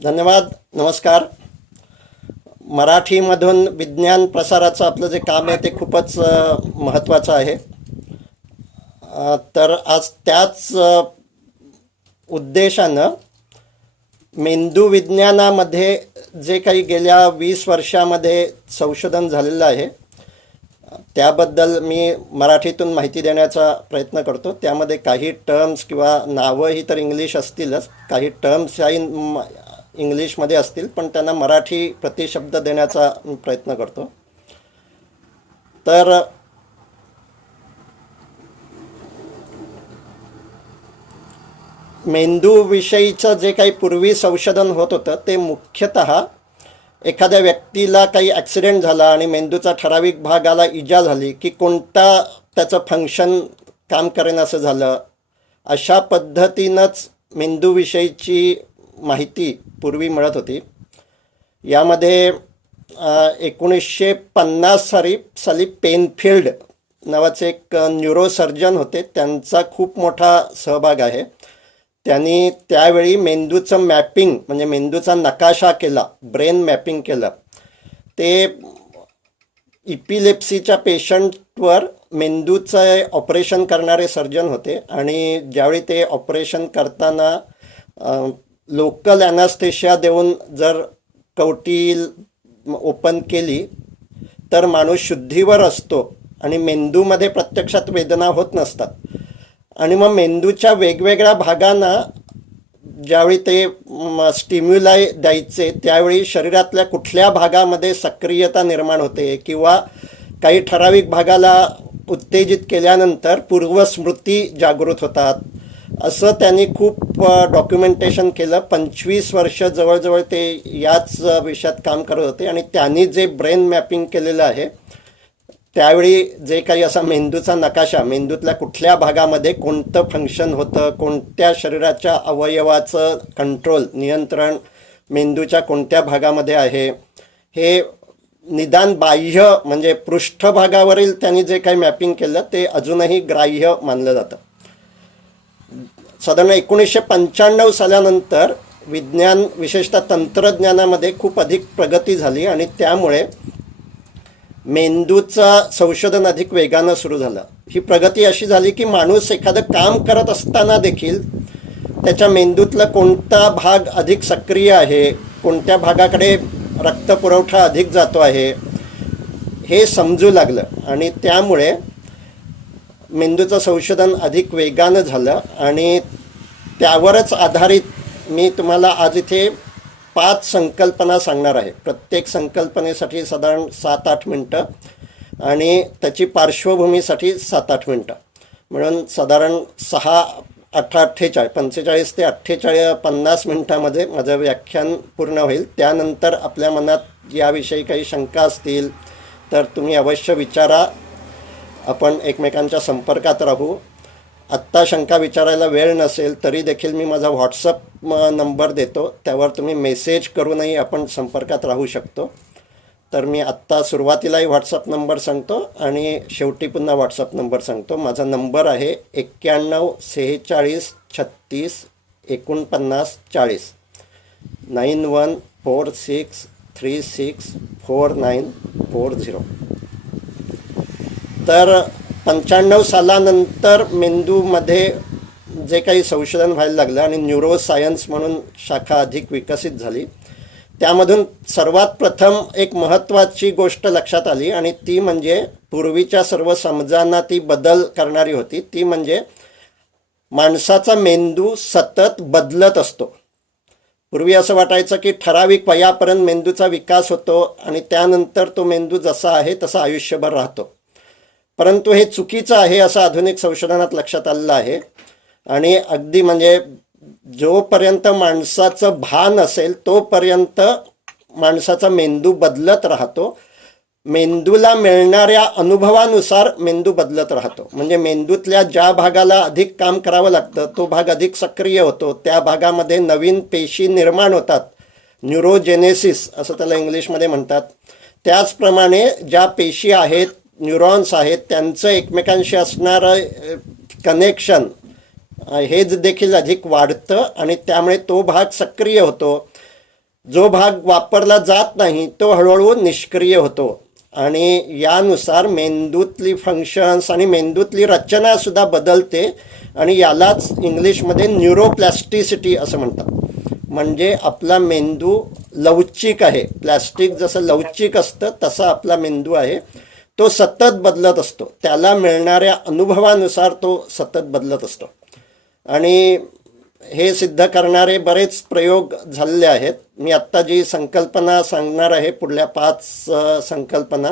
धन्यवाद. नमस्कार. मराठीमधून विज्ञान प्रसाराचं आपलं जे काम आहे ते खूपच महत्त्वाचं आहे. तर आज त्याच उद्देशानं मेंदू विज्ञानामध्ये जे काही गेल्या 20 वर्षामध्ये संशोधन झालेलं आहे त्याबद्दल मी मराठीतून माहिती देण्याचा प्रयत्न करतो. त्यामध्ये काही टर्म्स किंवा नावंही तर इंग्लिश असतीलच, काही टर्म्स ह्या इंग्लिशमध्ये असतील, पण त्यांना मराठी प्रतिशब्द देण्याचा प्रयत्न करतो. तर मेंदूविषयीचं जे काही पूर्वी संशोधन होत होतं ते मुख्यतः एखाद्या व्यक्तीला काही ॲक्सिडेंट झाला आणि मेंदूचा ठराविक भागाला इजा झाली की कोणता त्याचं फंक्शन काम करेन असं झालं, अशा पद्धतीनंच मेंदूविषयीची माहिती पूर्वी मिळत होती. यामध्ये 1950 साली पेनफिल्ड नावाचे एक न्यूरोसर्जन होते, त्यांचा खूप मोठा सहभाग आहे. त्यांनी त्यावेळी मेंदूचं मॅपिंग म्हणजे मेंदूचा नकाशा केला, ब्रेन मॅपिंग केलं. ते इपिलेप्सीच्या पेशंटवर मेंदूचं ऑपरेशन करणारे सर्जन होते आणि ज्यावेळी ते ऑपरेशन करताना लोकल ॲनास्थेशिया देऊन जर कवटी ओपन केली तर माणूस शुद्धीवर असतो आणि मेंदूमध्ये प्रत्यक्षात वेदना होत नसतात. आणि मग मेंदूच्या वेगवेगळ्या भागांना ज्यावेळी ते स्टिम्युलाय द्यायचे त्यावेळी शरीरातल्या कुठल्या भागामध्ये सक्रियता निर्माण होते किंवा काही ठराविक भागाला उत्तेजित केल्यानंतर पूर्वस्मृती जागृत होतात, असं त्यांनी खूप डॉक्युमेंटेशन केलं. 25 वर्ष जवळजवळ ते याच विषयात काम करत होते आणि त्यांनी जे ब्रेन मॅपिंग केलेलं आहे त्यावेळी जे काही असा मेंदूचा नकाशा, मेंदूतल्या कुठल्या भागामध्ये कोणतं फंक्शन होतं, कोणत्या शरीराच्या अवयवाचं कंट्रोल नियंत्रण मेंदूच्या कोणत्या भागामध्ये आहे, हे निदान बाह्य म्हणजे पृष्ठभागावरील त्यांनी जे काही मॅपिंग केलं ते अजूनही ग्राह्य मानलं जातं. साधारण 1995 सालानंतर विज्ञान विशेषतः तंत्रज्ञानामध्ये खूप अधिक प्रगती झाली आणि त्यामुळे मेंदूचं संशोधन अधिक वेगानं सुरू झालं. ही प्रगती अशी झाली की माणूस एखादं काम करत असताना देखील त्याच्या मेंदूतला कोणता भाग अधिक सक्रिय आहे, कोणत्या भागाकडे रक्तपुरवठा अधिक जातो आहे हे समजू लागलं आणि त्यामुळे मेंदूचं संशोधन अधिक वेगानं झालं. आणि त्यावरच आधारित मी तुम्हाला आज इथे 5 संकल्पना सांगणार आहे. प्रत्येक संकल्पनेसाठी साधारण 7-8 मिनटं आणि त्याची पार्श्वभूमीसाठी 7-8 मिनटं म्हणून साधारण 45 ते 50 मिनटामध्ये माझं व्याख्यान पूर्ण होईल. त्यानंतर आपल्या मनात याविषयी काही शंका असतील तर तुम्ही अवश्य विचारा. आपण एकमेकांच्या संपर्कात राहू. आत्ता शंका विचारायला वेळ नसेल तरी देखील मी माझा व्हॉट्सअप नंबर देतो, त्यावर तुम्ही मेसेज करूनही आपण संपर्कात राहू शकतो. तर मी आत्ता सुरुवातीलाही व्हॉट्सअप नंबर सांगतो आणि शेवटी पुन्हा व्हॉट्सअप नंबर सांगतो. माझा नंबर आहे 91 46 36 49 40 9146364940. तर 95 सालानंतर मेंदूमध्ये जे काही संशोधन व्हायला लागलं आणि न्यूरोसायन्स म्हणून शाखा अधिक विकसित झाली, त्यामधून सर्वात प्रथम एक महत्त्वाची गोष्ट लक्षात आली आणि ती म्हणजे पूर्वीच्या सर्व समजांना ती बदल करणारी होती. ती म्हणजे माणसाचा मेंदू सतत बदलत असतो. पूर्वी असं वाटायचं की ठराविक वयापर्यंत मेंदूचा विकास होतो आणि त्यानंतर तो मेंदू जसा आहे तसा आयुष्यभर राहतो, परंतु हे चुकीचं आहे असं आधुनिक संशोधनात लक्षात आलेलं आहे. आणि अगदी म्हणजे जोपर्यंत माणसाचं भान असेल तोपर्यंत माणसाचा मेंदू बदलत राहतो. मेंदूला मिळणाऱ्या अनुभवानुसार मेंदू बदलत राहतो. म्हणजे मेंदूतल्या ज्या भागाला अधिक काम करावं लागतं तो भाग अधिक सक्रिय होतो, त्या भागामध्ये नवीन पेशी निर्माण होतात, न्यूरोजेनेसिस असं त्याला इंग्लिशमध्ये म्हणतात. त्याचप्रमाणे ज्या पेशी आहेत, न्यूरॉन्स आहेत, त्यांचं एकमेकांशी असणारं कनेक्शन हे देखील अधिक वाढतं आणि त्यामुळे तो भाग सक्रिय होतो. जो भाग वापरला जात नाही तो हळूहळू निष्क्रिय होतो आणि यानुसार मेंदूतली फंक्शन्स आणि मेंदूतली रचनासुद्धा बदलते आणि यालाच इंग्लिशमध्ये न्यूरोप्लॅस्टिसिटी असं म्हणतात. म्हणजे आपला मेंदू लवचिक आहे. प्लॅस्टिक जसं लवचिक असतं तसा आपला मेंदू आहे. तो सतत बदलत असतो. त्याला मिळणाऱ्या अनुभवानुसार तो सतत बदलत असतो. आणि हे सिद्ध करणारे बरेच प्रयोग झालेले आहेत. मी आत्ता जी संकल्पना सांगणार आहे, पुढल्या 5 संकल्पना,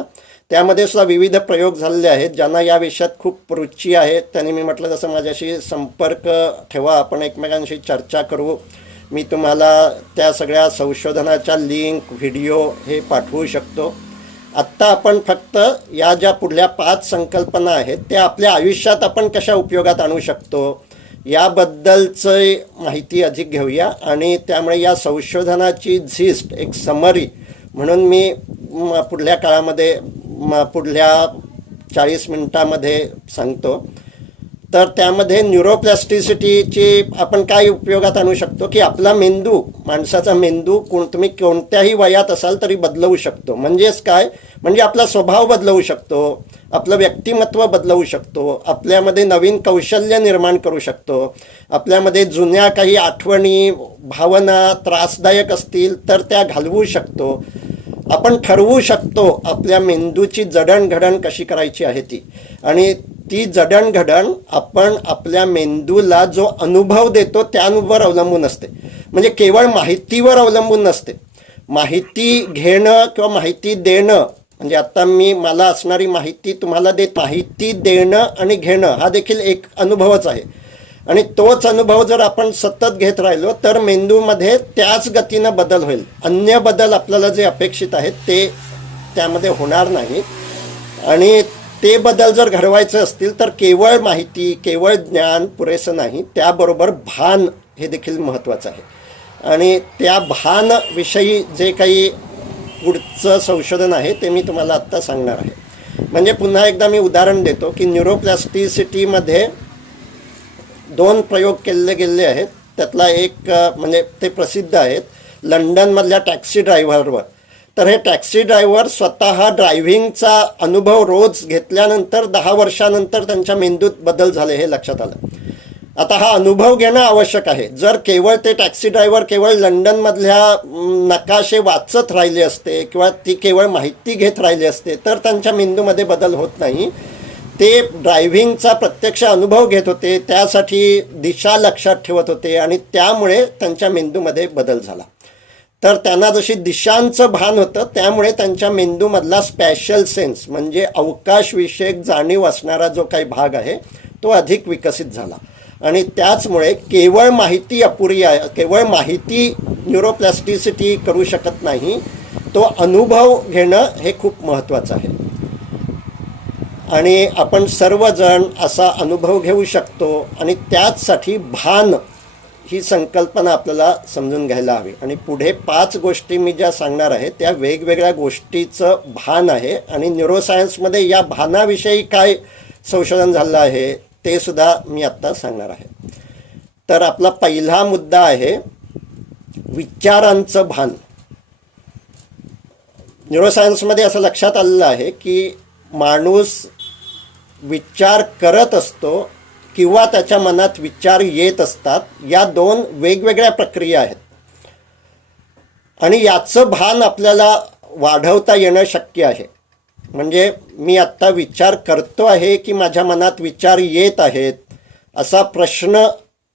त्यामध्ये सुद्धा विविध प्रयोग झालेले आहेत. ज्यांना या विषयात खूप रुची आहे त्यांनी मी म्हटलं तसं माझ्याशी संपर्क ठेवा, आपण एकमेकांशी चर्चा करू. मी तुम्हाला त्या सगळ्या संशोधनाच्या लिंक, व्हिडिओ हे पाठवू शकतो. आत्ता आपण फक्त या ज्या पुढल्या 5 संकल्पना आहेत त्या आपल्या आयुष्यात आपण कशा उपयोगात आणू शकतो याबद्दलची माहिती अधिक घेऊया. आणि त्यामुळे या संशोधनाची झिस्ट, एक समरी म्हणून मी पुढल्या काळामध्ये पुढल्या 40 मिनिटामध्ये सांगतो. तर त्यामध्ये न्यूरोप्लॅस्टिसिटीची आपण काय उपयोगात आणू शकतो की आपला मेंदू, माणसाचा मेंदू तुम्ही कोणत्याही वयात असाल तरी बदलवू शकतो. म्हणजेच काय, म्हणजे आपला स्वभाव बदलवू शकतो, आपलं व्यक्तिमत्व बदलवू शकतो, आपल्यामध्ये नवीन कौशल्य निर्माण करू शकतो, आपल्यामध्ये जुन्या काही आठवणी, भावना त्रासदायक असतील तर त्या घालवू शकतो. आपण ठरवू शकतो आपल्या मेंदूची जडणघडण कशी करायची आहे ती. आणि ती जडणघडण आपण आपल्या मेंदूला जो अनुभव देतो त्यावर अवलंबून असते. म्हणजे केवळ माहितीवर अवलंबून नसते. माहिती घेणं किंवा माहिती देणं, म्हणजे आत्ता मला असणारी माहिती तुम्हाला माहिती देणं आणि घेणं हा देखील एक अनुभवच आहे. आणि तोच अनुभव जर आपण सतत घेत राहिलो तर मेंदूमध्ये त्याच गतीनं बदल होईल. अन्य बदल आपल्याला जे अपेक्षित आहेत ते त्यामध्ये होणार नाही. आणि ते बदल जर घडवायचे असतील तर केवळ माहिती, केवळ ज्ञान पुरेसं नाही, त्याबरोबर भान हे देखील महत्त्वाचं आहे. आणि त्या भानविषयी जे काही पुढचं संशोधन आहे ते मी तुम्हाला आत्ता सांगणार आहे. म्हणजे पुन्हा एकदा मी उदाहरण देतो की न्यूरोप्लॅस्टिसिटीमध्ये 2 प्रयोग केले गेले आहेत. त्यातला एक म्हणजे ते प्रसिद्ध आहेत, लंडनमधल्या टॅक्सी ड्रायव्हरवर. तर हे टॅक्सी ड्रायव्हर स्वतः ड्रायव्हिंगचा अनुभव रोज घेतल्यानंतर 10 वर्षानंतर त्यांच्या मेंदूत बदल झाले हे लक्षात आलं. आता हा अनुभव घेणं आवश्यक आहे. जर केवळ ते टॅक्सी ड्रायव्हर केवळ लंडनमधल्या नकाशे वाचत राहिले असते किंवा ती केवळ माहिती घेत राहिले असते तर त्यांच्या मेंदूमध्ये बदल होत नाही. ते ड्रायव्हिंगचा प्रत्यक्ष अनुभव घेत होते, त्यासाठी दिशा लक्षात ठेवत होते आणि त्यामुळे त्यांच्या मेंदूमध्ये बदल झाला. तर त्यांना जशी दिशांचं भान होतं त्यामुळे त्यांच्या मेंदूमधला स्पॅशल सेन्स म्हणजे अवकाशविषयक जाणीव असणारा जो काही भाग आहे तो अधिक विकसित झाला. आणि त्याचमुळे केवळ माहिती अपुरी आहे, केवळ माहिती न्यूरोप्लॅस्टिसिटी करू शकत नाही, तो अनुभव घेणं हे खूप महत्त्वाचं आहे. आणि आपण सर्वजण असा अनुभव घेऊ शकतो आणि त्याचसाठी भान ही संकल्पना आपल्याला समजून घ्यायला हवी. आणि पुढे 5 गोष्टी मी ज्या सांगणार आहे त्या वेगवेगळ्या गोष्टीचं भान आहे. आणि न्यूरोसायन्समध्ये या भानाविषयी काय संशोधन झालं आहे ते सुद्धा मी आत्ता सांगणार आहे. तर आपला पहिला मुद्दा आहे विचारांचं भान. न्यूरोसायन्समध्ये असं लक्षात आलेलं आहे की माणूस विचार करत असतो किंवा त्याच्या मनात विचार येत असतात. या 2 वेगवेगळ्या प्रक्रिया आहेत. आणि याचं भान आपल्याला वाढवता येणं शक्य आहे. म्हणजे मी आत्ता विचार करतो आहे की माझ्या मनात विचार येत आहेत असा प्रश्न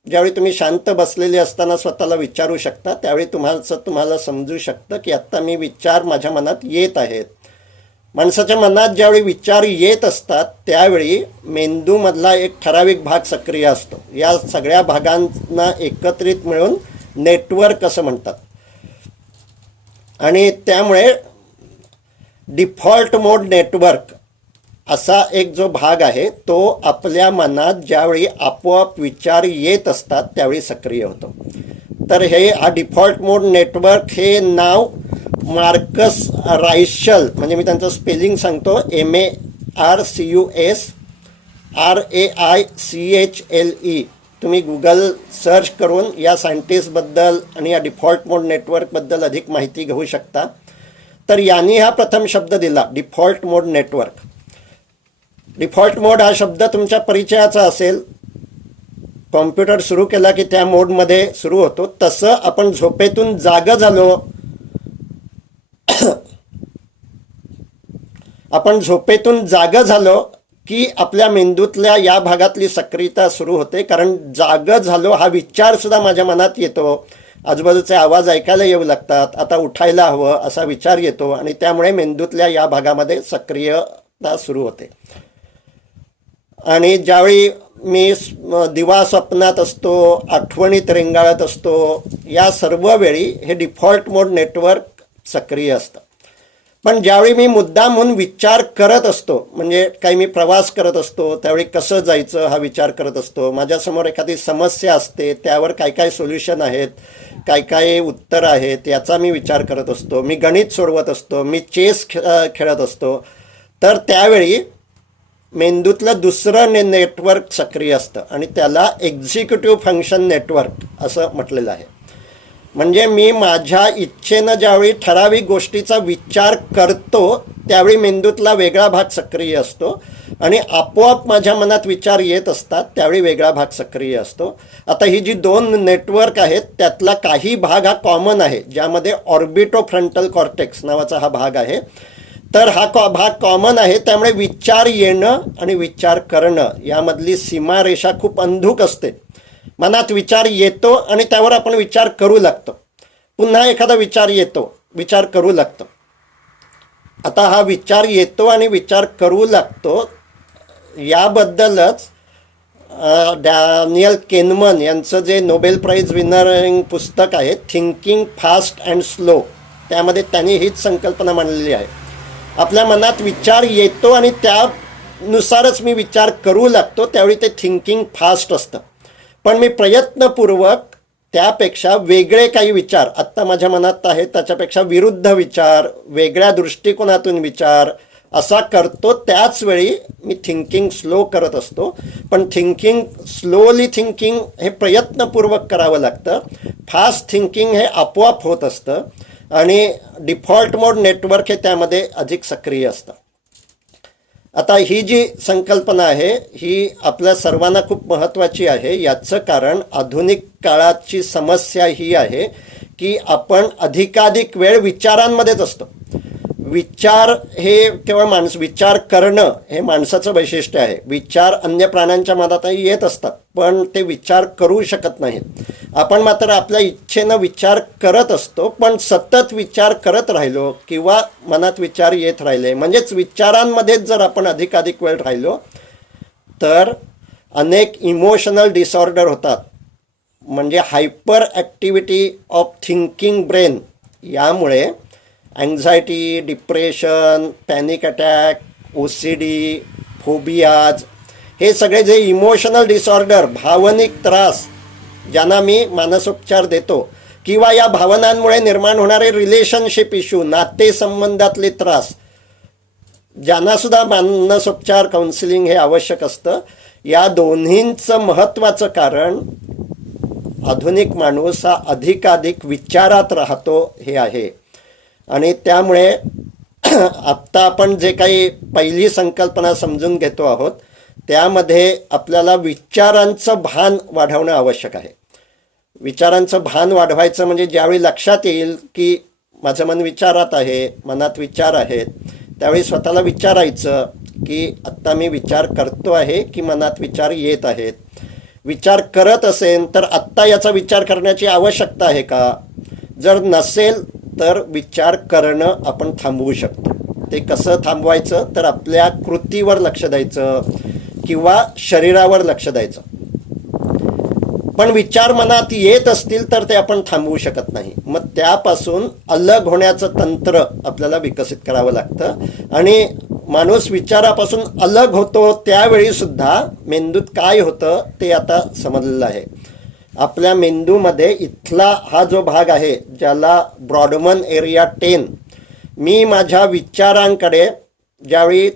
ज्यावेळी तुम्ही शांत बसलेले असताना स्वतःला विचारू शकता त्यावेळी तुम्हाला समजू शकतं की आत्ता मी विचार माझ्या मनात येत आहेत. माणसाच्या मनात ज्यावेळी विचार येत असतात त्यावेळी मेंदूमधला एक ठराविक भाग सक्रिय असतो. या सगळ्या भागांना एकत्रित मिळून नेटवर्क असं म्हणतात. आणि त्यामुळे डिफॉल्ट मोड नेटवर्क असा एक जो भाग आहे तो आपल्या मनात ज्यावेळी आपोआप विचार येत असतात त्यावेळी सक्रिय होतो. तर हा डिफॉल्ट मोड नेटवर्क हे नाव मार्कस रायशल, म्हणजे मी त्यांचं स्पेलिंग सांगतो, MARCUS RAICHLE तुम्ही गुगल सर्च करून या सायंटिस्टबद्दल आणि या डिफॉल्ट मोड नेटवर्कबद्दल अधिक माहिती घेऊ शकता. तर यांनी हा प्रथम शब्द दिला, डिफॉल्ट मोड नेटवर्क. डिफॉल्ट मोड हा शब्द तुमच्या परिचयाचा असेल. कॉम्प्युटर सुरू केला की त्या मोडमध्ये सुरू होतो. तसं आपण झोपेतून जागं झालो, आपण झोपेतून जागं झालो की आपल्या मेंदूतल्या या भागातली सक्रियता सुरू होते. कारण जागं झालो हा विचार सुद्धा माझ्या मनात येतो, आजूबाजूचे आवाज ऐकायला येऊ लागतात, आता उठायला हवं असा विचार येतो आणि त्यामुळे मेंदूतल्या या भागामध्ये सक्रियता सुरू होते. आणि ज्यावेळी मी दिवा स्वप्नात असतो, आठवणीत रेंगाळत असतो, या सर्व वेळी हे डिफॉल्ट मोड नेटवर्क सक्रिय असतं. पण ज्यावेळी मी मुद्दाम म्हणून विचार करत असतो, म्हणजे काही मी प्रवास करत असतो त्यावेळी कसं जायचं हा विचार करत असतो, माझ्यासमोर एखादी समस्या असते त्यावर काय काय सोल्युशन आहेत, काय काय उत्तर आहेत याचा मी विचार करत असतो, मी गणित सोडवत असतो, मी चेस खेळत असतो, तर त्यावेळी मेंदूतलं दुसरं नेटवर्क सक्रिय असतं आणि त्याला एक्झिक्युटिव्ह फंक्शन नेटवर्क असं म्हटलेलं आहे. म्हणजे मी माझ्या इच्छेनं ज्यावेळी ठराविक गोष्टीचा विचार करतो त्यावेळी मेंदूतला वेगळा भाग सक्रिय असतो आणि आपोआप माझ्या मनात विचार येत असतात त्यावेळी वेगळा भाग सक्रिय असतो. आता ही जी दोन नेटवर्क आहेत त्यातला काही भाग हा कॉमन आहे, ज्यामध्ये ऑर्बिटोफ्रंटल कॉर्टेक्स नावाचा हा भाग आहे. तर हा भाग कॉमन आहे, त्यामुळे विचार येणं आणि विचार करणं यामधली सीमारेषा खूप अंधुक असते. मनात विचार येतो आणि त्यावर आपण विचार करू लागतो, पुन्हा एखादा विचार येतो, विचार करू लागतो. आता हा विचार येतो आणि विचार करू लागतो याबद्दलच डॅनियल केनमन यांचं जे नोबेल प्राईज विनरिंग पुस्तक आहे थिंकिंग फास्ट अँड स्लो, त्यामध्ये त्यांनी हीच संकल्पना मांडलेली आहे. आपल्या मनात विचार येतो आणि त्यानुसारच मी विचार करू लागतो, त्यावेळी ते थिंकिंग फास्ट असतं. पण मी प्रयत्नपूर्वक त्यापेक्षा वेगळे काही विचार आत्ता माझ्या मनात आहेत त्याच्यापेक्षा विरुद्ध विचार, वेगळ्या दृष्टिकोनातून विचार असा करतो, त्याच वेळी मी थिंकिंग स्लो करत असतो. पण स्लोली थिंकिंग हे प्रयत्नपूर्वक करावं लागतं, फास्ट थिंकिंग हे आपोआप होत असतं आणि डिफॉल्ट मोड नेटवर्क हे त्यामध्ये अधिक सक्रिय असतं. आता ही जी संकल्पना आहे ही आपल्या सर्वांना खूप महत्त्वाची आहे. याचं कारण आधुनिक काळाची समस्या ही आहे की आपण अधिकाधिक वेळ विचारांमध्येच असतो. विचार हे केवळ विचार करणं हे माणसाचं वैशिष्ट्य आहे. विचार अन्य प्राण्यांच्या मनातही येत असतात पण ते विचार करू शकत नाहीत. आपण मात्र आपल्या इच्छेनं विचार करत असतो, पण सतत विचार करत राहिलो किंवा मनात विचार येत राहिले म्हणजेच विचारांमध्येच जर आपण अधिकाधिक वेळ राहिलो तर अनेक इमोशनल डिसऑर्डर होतात. म्हणजे hyper activity of thinking brain, यामुळे anxiety, depression, panic attack, OCD, phobias हे सगळे जे इमोशनल डिसऑर्डर, भावनिक त्रास ज्यांना मी मानसोपचार देतो किंवा या भावनांमुळे निर्माण होणारे रिलेशनशिप इश्यू, नातेसंबंधातले त्रास ज्यांनासुद्धा मानसोपचार काउन्सिलिंग हे आवश्यक असतं, या दोन्हींचं महत्त्वाचं कारण आधुनिक माणूस हा अधिकाधिक विचारात राहतो हे आहे. आणि त्यामुळे आत्ता आपण जे काही पहिली संकल्पना समजून घेतो आहोत त्यामध्ये आपल्याला विचारांचं भान वाढवणं आवश्यक आहे. विचारांचं भान वाढवायचं म्हणजे ज्यावेळी लक्षात येईल की माझं मन विचारात आहे, मनात विचार आहेत, त्यावेळी स्वतःला विचारायचं की आत्ता मी विचार करतो आहे की मनात विचार येत आहेत. विचार करत असेल तर आत्ता याचा विचार करण्याची आवश्यकता आहे का? जर नसेल तर विचार करणं आपण थांबवू शकतो. ते कसं थांबवायचं तर आपल्या कृतीवर लक्ष द्यायचं किंवा शरीरावर लक्ष द्यायचं. पण विचार मनात येत असतील तर ते आपण थांबवू शकत नाही. मग त्यापासून अलग होण्याचं तंत्र आपल्याला विकसित करावं लागतं आणि माणूस विचारापासून अलग होतो त्यावेळीसुद्धा मेंदूत काय होतं ते आता समजलेलं आहे. आपल्या मेंदूमध्ये इथला हा जो भाग आहे ज्याला ब्रॉडमन एरिया 10, मी माझ्या विचारांकडे ज्यावेळी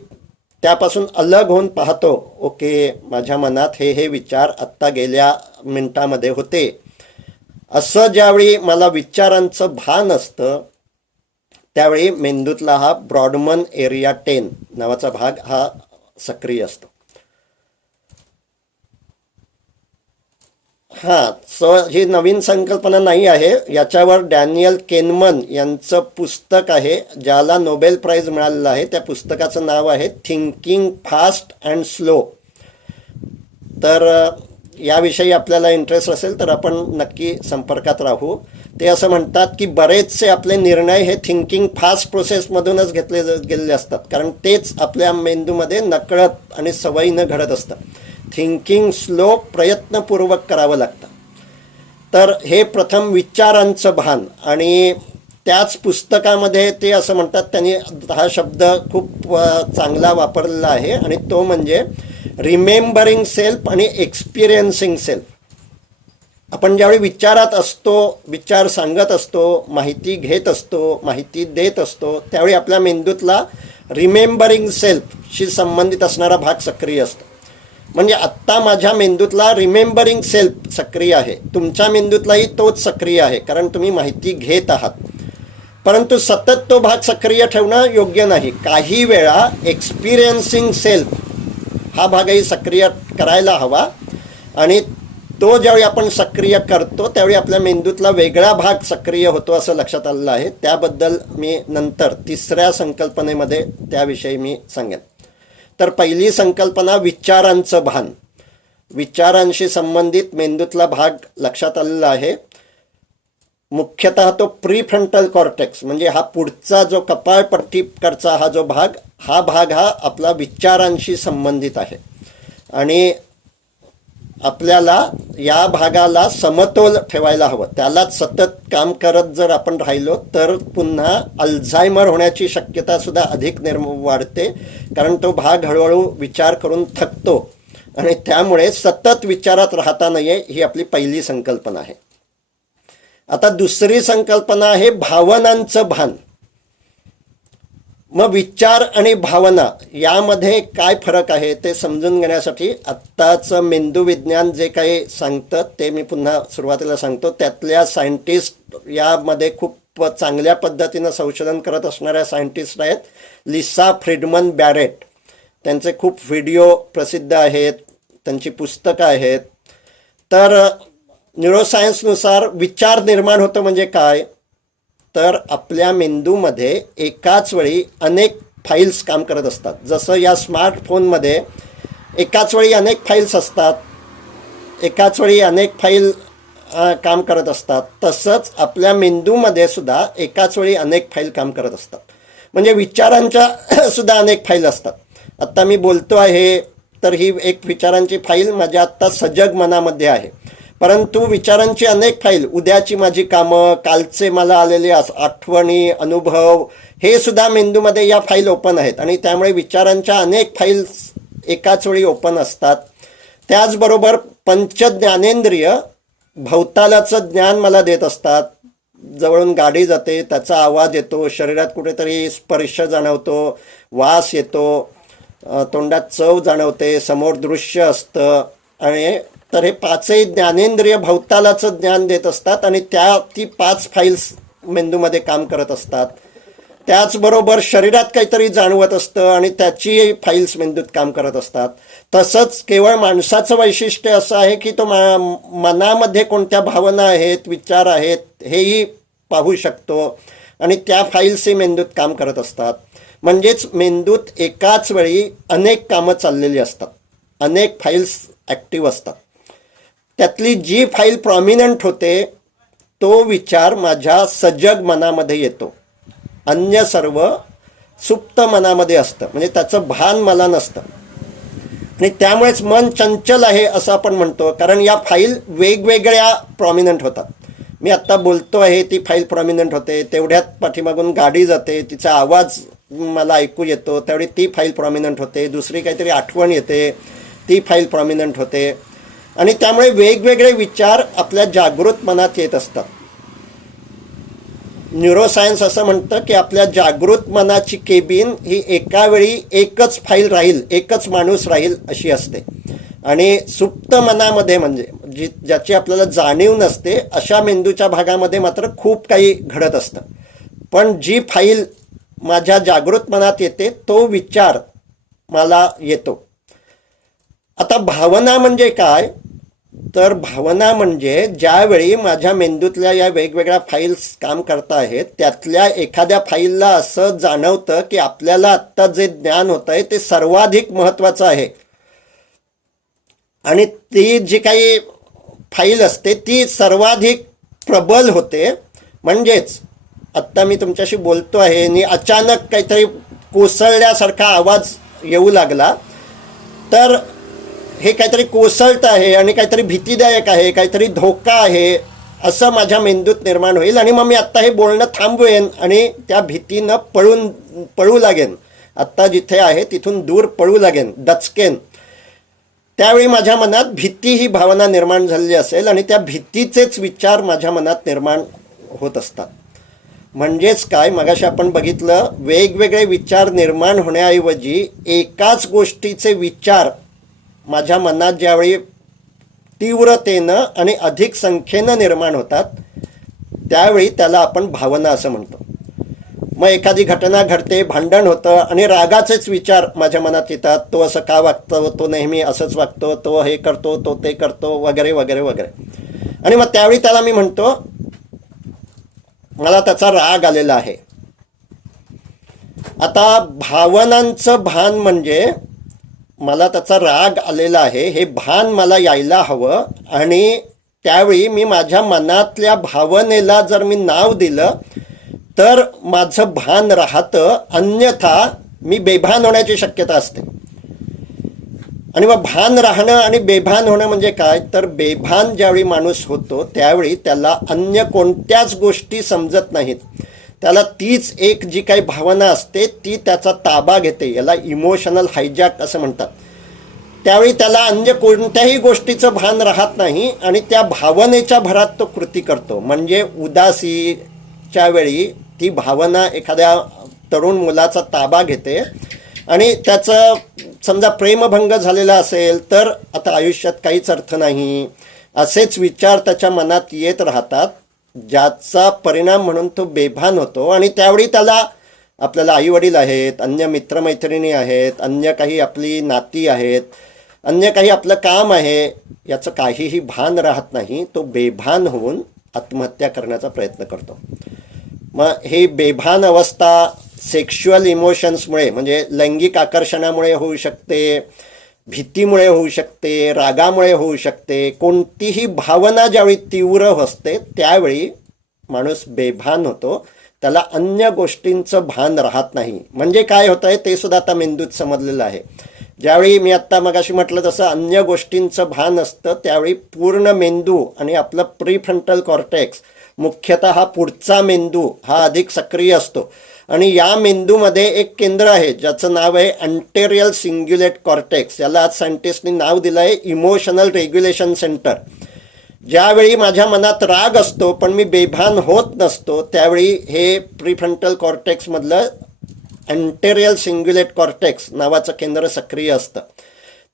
त्यापासून अलग होऊन पाहतो, ओके माझ्या मनात हे विचार आत्ता गेल्या मिनिटामध्ये होते, असं ज्यावेळी मला विचारांचं भान असतं त्यावेळी मेंदूतला हा ब्रॉडमन एरिया 10 नावाचा भाग हा सक्रिय असतो. ही नवीन संकल्पना नाही आहे. याच्यावर डॅनियल केनमन यांचं पुस्तक आहे ज्याला नोबेल प्राइज मिळालेलं आहे. त्या पुस्तकाचं नाव आहे थिंकिंग फास्ट अँड स्लो. तर याविषयी आपल्याला इंटरेस्ट असेल तर आपण नक्की संपर्कात राहू. ते असं म्हणतात की बरेचसे आपले निर्णय हे थिंकिंग फास्ट प्रोसेसमधूनच घेतले गेलेले असतात, कारण तेच आपल्या मेंदूमध्ये नकळत आणि सवयीनं घडत असतं. थिंकिंग स्लो प्रयत्नपूर्वक करावं लागतं. तर हे प्रथम विचारांचं भान, आणि त्याच पुस्तकामध्ये ते असं म्हणतात, त्यांनी हा शब्द खूप चांगला वापरलेला आहे आणि तो म्हणजे रिमेंबरिंग सेल्फ आणि एक्सपिरियन्सिंग सेल्फ. आपण ज्यावेळी विचारात असतो, विचार सांगत असतो, माहिती घेत असतो, माहिती देत असतो, त्यावेळी आपल्या मेंदूतला रिमेंबरिंग सेल्फशी संबंधित असणारा भाग सक्रिय असतो. म्हणजे आत्ता माझ्या मेंदूतला रिमेंबरिंग सेल्फ सक्रिय आहे, तुमच्या मेंदूतलाही तोच सक्रिय आहे, कारण तुम्ही माहिती घेत आहात. परंतु सतत तो भाग सक्रिय ठेवणं योग्य नाही. काही वेळा एक्सपिरियन्सिंग सेल्फ हा भागही सक्रिय करायला हवा, आणि तो ज्यावेळी आपण सक्रिय करतो त्यावेळी आपल्या मेंदूतला वेगळा भाग सक्रिय होतो असं लक्षात आलेलं आहे. त्याबद्दल मी नंतर तिसऱ्या संकल्पनेमध्ये त्याविषयी मी सांगेन. तर पहिली संकल्पना विचारांचं भान. विचारांशी संबंधित मेंदूतला भाग लक्षात आलेला आहे. मुख्यतः तो प्रीफ्रंटल कॉर्टेक्स म्हणजे हा पुढचा जो कपाळपट्टीकडचा हा जो भाग, हा भाग हा आपला विचारांशी संबंधित आहे. आणि आपल्याला या भागाला समतोल ठेवायला हवं. त्यालाच सतत काम करत जर आपण राहिलो तर पुन्हा अल्झायमर होण्याची शक्यतासुद्धा अधिक वाढते, कारण तो भाग हळूहळू विचार करून थकतो, आणि त्यामुळे सतत विचारात राहता नये ही आपली पहिली संकल्पना आहे. आता दुसरी संकल्पना आहे भावनांचं भान. मग विचार आणि भावना यामध्ये काय फरक आहे ते समजून घेण्यासाठी आत्ताचं मेंदूविज्ञान जे काही सांगतं ते मी पुन्हा सुरुवातीला सांगतो. त्यातल्या सायंटिस्ट यामध्ये खूप चांगल्या पद्धतीनं संशोधन करत असणाऱ्या सायंटिस्ट आहेत लिसा फ्रीडमन बॅरेट. त्यांचे खूप व्हिडिओ प्रसिद्ध आहेत, त्यांची पुस्तकं आहेत. तर न्यूरोसायन्सनुसार विचार निर्माण होतं म्हणजे काय, तर आपल्या मेंदूमध्ये एकाच वेळी अनेक फाईल्स काम करत असतात. जसं या स्मार्टफोनमध्ये एकाच वेळी अनेक फाईल्स असतात, एकाच वेळी अनेक फाईल काम करत असतात, तसंच आपल्या मेंदूमध्ये सुद्धा एकाच वेळी अनेक फाईल काम करत असतात. म्हणजे विचारांच्या सुद्धा अनेक फाईल असतात. आत्ता मी बोलतो आहे तर ही एक विचारांची फाईल माझ्या आत्ता सजग मनामध्ये आहे, परंतु विचारांची अनेक फाईल, उद्याची माझी कामं, कालचे मला आलेले आठवणी, अनुभव, हे सुद्धा मेंदूमध्ये या फाईल ओपन आहेत, आणि त्यामुळे विचारांच्या अनेक फाईल्स एकाच वेळी ओपन असतात. त्याचबरोबर पंचज्ञानेंद्रिय भवतालाचं ज्ञान मला देत असतात. जवळून गाडी जाते, त्याचा आवाज येतो, शरीरात कुठेतरी स्पर्श जाणवतो, वास येतो, तोंडात चव जाणवते, समोर दृश्य असतं, आणि तर हे पाचही ज्ञानेंद्रिय भवतालाचं ज्ञान देत असतात, आणि ती 5 फाईल्स मेंदूमध्ये काम करत असतात. त्याचबरोबर शरीरात काहीतरी जाणवत असतं आणि त्याची फाईल्स मेंदूत काम करत असतात. तसंच केवळ माणसाचं वैशिष्ट्य असं आहे की तो मनामध्ये कोणत्या भावना आहेत, विचार आहेत हेही पाहू शकतो, आणि त्या फाईल्सही मेंदूत काम करत असतात. म्हणजेच मेंदूत एकाच वेळी अनेक कामं चाललेली असतात, अनेक फाईल्स ॲक्टिव्ह असतात. त्यातली जी फाईल प्रॉमिनंट होते तो विचार माझ्या सजग मनामध्ये येतो, अन्य सर्व सुप्त मनामध्ये असतं, म्हणजे त्याचं भान मला नसतं. आणि त्यामुळेच मन चंचल आहे असं आपण म्हणतो, कारण या फाईल वेगवेगळ्या प्रॉमिनंट होतात. मी आत्ता बोलतो आहे ती फाईल प्रॉमिनंट होते, तेवढ्यात पाठीमागून गाडी जाते, तिचा आवाज मला ऐकू येतो, त्यावेळी ती फाईल प्रॉमिनंट होते. दुसरी काहीतरी आठवण येते, ती फाईल प्रॉमिनंट होते, आणि त्यामुळे वेगवेगळे विचार आपल्या जागृत मनात येत असतात. न्यूरोसायन्स असं म्हणतं की आपल्या जागृत मनाची केबिन ही एका वेळी एकच फाईल राहील, एकच माणूस राहील अशी असते, आणि सुप्त मनामध्ये म्हणजे ज्याची आपल्याला जाणीव नसते अशा मेंदूच्या भागामध्ये मात्र खूप काही घडत असतं. पण जी फाईल माझ्या जागृत मनात येते तो विचार मला येतो. आता भावना म्हणजे काय, तर भावना म्हणजे ज्यावेळी माझ्या मेंदूतल्या या वेगवेगळ्या फाईल्स काम करत आहेत त्यातल्या एखाद्या फाईलला असं जाणवतं की आपल्याला आत्ता जे ज्ञान होत आहे ते सर्वाधिक महत्त्वाचं आहे, आणि ती जी काही फाईल असते ती सर्वाधिक प्रबल होते. म्हणजेच आत्ता मी तुमच्याशी बोलतो आहे आणि अचानक काहीतरी कोसळल्यासारखा आवाज येऊ लागला, तर हे काहीतरी कोसळत आहे आणि काहीतरी भीतीदायक आहे, काहीतरी धोका आहे असं माझ्या मेंदूत निर्माण होईल, आणि मग मी आत्ता हे बोलणं थांबवेन आणि त्या भीतीनं पळू लागेन, आत्ता जिथे आहे तिथून दूर पळू लागेन, दचकेन. त्यावेळी माझ्या मनात भीती ही भावना निर्माण झालेली असेल आणि त्या भीतीचेच विचार माझ्या मनात निर्माण होत असतात. म्हणजेच काय, मगाशी आपण बघितलं, वेगवेगळे विचार निर्माण होण्याऐवजी एकाच गोष्टीचे विचार माझ्या मनात ज्यावेळी तीव्रतेनं आणि अधिक संख्येनं निर्माण होतात त्यावेळी त्याला आपण भावना असं म्हणतो. मग एखादी घटना घडते, भांडण होतं आणि रागाचेच विचार माझ्या मनात येतात. तो असं का वागतो, तो नेहमी असंच वागतो, तो हे करतो, तो ते करतो, वगैरे वगैरे वगैरे. आणि मग त्यावेळी त्याला मी म्हणतो मला त्याचा राग आलेला आहे. आता भावनांचं भान म्हणजे मला त्याचा राग आलेला आहे हे भान मला यायला हवं, आणि त्यावेळी मी माझ्या मनातल्या भावनेला जर मी नाव दिलं तर माझं भान राहतं, अन्यथा मी बेभान होण्याची शक्यता असते. आणि मग भान राहणं आणि बेभान होणं म्हणजे काय, तर बेभान ज्यावेळी माणूस होतो त्यावेळी त्याला अन्य कोणत्याच गोष्टी समजत नाहीत. त्याला तीच एक जी काही भावना असते ती त्याचा ताबा घेते. याला इमोशनल हायजॅक असं म्हणतात. त्यावेळी त्याला अन्य कोणत्याही गोष्टीचं भान राहत नाही आणि त्या भावनेच्या भरात तो कृती करतो. म्हणजे उदासीच्या वेळी ती भावना एखाद्या तरुण मुलाचा ताबा घेते आणि त्याचं समजा प्रेमभंग झालेला असेल तर आता आयुष्यात काहीच अर्थ नाही असेच विचार त्याच्या मनात येत राहतात, ज्याचा परिणाम म्हणून तो बेभान होतो. आणि त्यावेळी त्याला आपल्याला आईवडील आहेत, अन्य मित्रमैत्रिणी आहेत, अन्य काही आपली नाती आहेत, अन्य काही आपलं काम आहे, याचं काहीही भान राहत नाही. तो बेभान होऊन आत्महत्या करण्याचा प्रयत्न करतो. मग हे बेभान अवस्था सेक्शुअल इमोशन्समुळे म्हणजे लैंगिक आकर्षणामुळे होऊ शकते, भीतीमुळे होऊ शकते, रागामुळे होऊ शकते. कोणतीही भावना ज्यावेळी तीव्र असते त्यावेळी माणूस बेभान होतो, त्याला अन्य गोष्टींचं भान राहत नाही. म्हणजे काय होतं आहे ते सुद्धा आता मेंदूत समजलेलं आहे. ज्यावेळी मी आत्ता मगाशी म्हटलं तसं अन्य गोष्टींचं भान असतं त्यावेळी पूर्ण मेंदू आणि आपलं प्रीफ्रंटल कॉर्टेक्स, मुख्यतः हा पुढचा मेंदू हा अधिक सक्रिय असतो. आणि या मेंदूमध्ये एक केंद्र आहे ज्याचं नाव आहे अँटेरियल सिंग्युलेट कॉर्टेक्स. याला आज सायंटिस्टनी नाव दिलं आहे इमोशनल रेग्युलेशन सेंटर. ज्यावेळी माझ्या मनात राग असतो पण मी बेभान होत नसतो त्यावेळी हे प्रीफ्रंटल कॉर्टेक्समधलं अँटेरियल सिंग्युलेट कॉर्टेक्स नावाचं केंद्र सक्रिय असतं.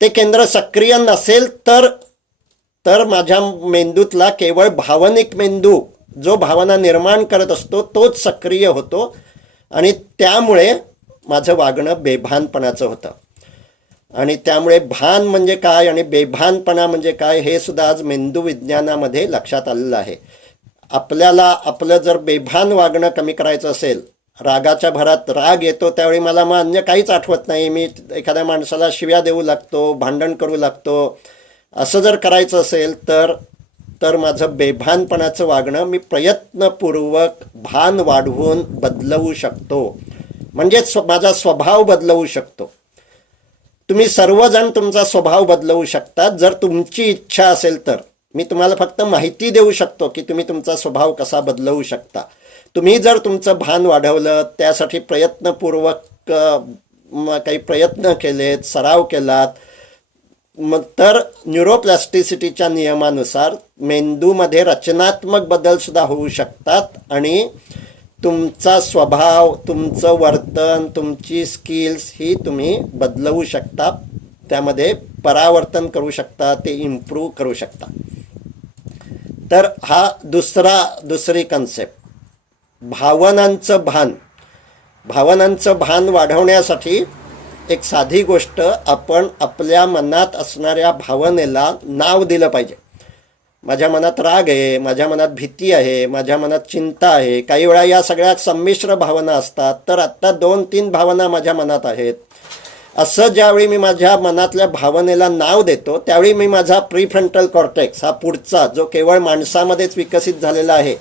ते केंद्र सक्रिय नसेल तर माझ्या मेंदूतला केवळ भावनिक मेंदू जो भावना निर्माण करत असतो तोच सक्रिय होतो आणि त्यामुळे माझं वागणं बेभानपणाचं होतं. आणि त्यामुळे भान म्हणजे काय आणि बेभानपणा म्हणजे काय हे सुद्धा आज मेंदू विज्ञानामध्ये लक्षात आलेलं आहे. आपल्याला आपलं जर बेभान वागणं कमी करायचं असेल, रागाच्या भरात राग येतो त्यावेळी मला मग अन्य काहीच आठवत नाही, मी एखाद्या माणसाला शिव्या देऊ लागतो, भांडण करू लागतो, असं जर करायचं असेल तर माझं बेभानपणाचं वागणं मी प्रयत्नपूर्वक भान वाढवून बदलवू शकतो. म्हणजेच माझा स्वभाव बदलवू शकतो. तुम्ही सर्वजण तुमचा स्वभाव बदलवू शकता जर तुमची इच्छा असेल तर. मी तुम्हाला फक्त माहिती देऊ शकतो की तुम्ही तुमचा स्वभाव कसा बदलवू शकता. तुम्ही जर तुमचं भान वाढवलं, त्यासाठी प्रयत्नपूर्वक काही प्रयत्न केलेत, सराव केलात, मग तर न्यूरोप्लास्टिसिटीच्या नियमानुसार मेंदूमध्ये रचनात्मक बदलसुद्धा होऊ शकतात आणि तुमचा स्वभाव, तुमचं वर्तन, तुमची स्किल्स ही तुम्ही बदलवू शकता, त्यामध्ये परावर्तन करू शकता, ते इम्प्रूव्ह करू शकता. तर हा दुसरी कन्सेप्ट, भावनांचं भान वाढवण्यासाठी एक साधी गोष्ट, आपण आपल्या मनात असणाऱ्या भावनेला नाव दिलं पाहिजे. माझ्या मनात राग आहे, माझ्या मनात भीती आहे, माझ्या मनात चिंता आहे, काही वेळा या सगळ्या संमिश्र भावना असतात. तर आत्ता 2-3 भावना माझ्या मनात आहेत, असं ज्यावेळी मी माझ्या मनातल्या भावनेला नाव देतो त्यावेळी मी माझा प्रीफ्रंटल कॉर्टेक्स, हा पुढचा जो केवळ माणसामध्येच विकसित झालेला आहे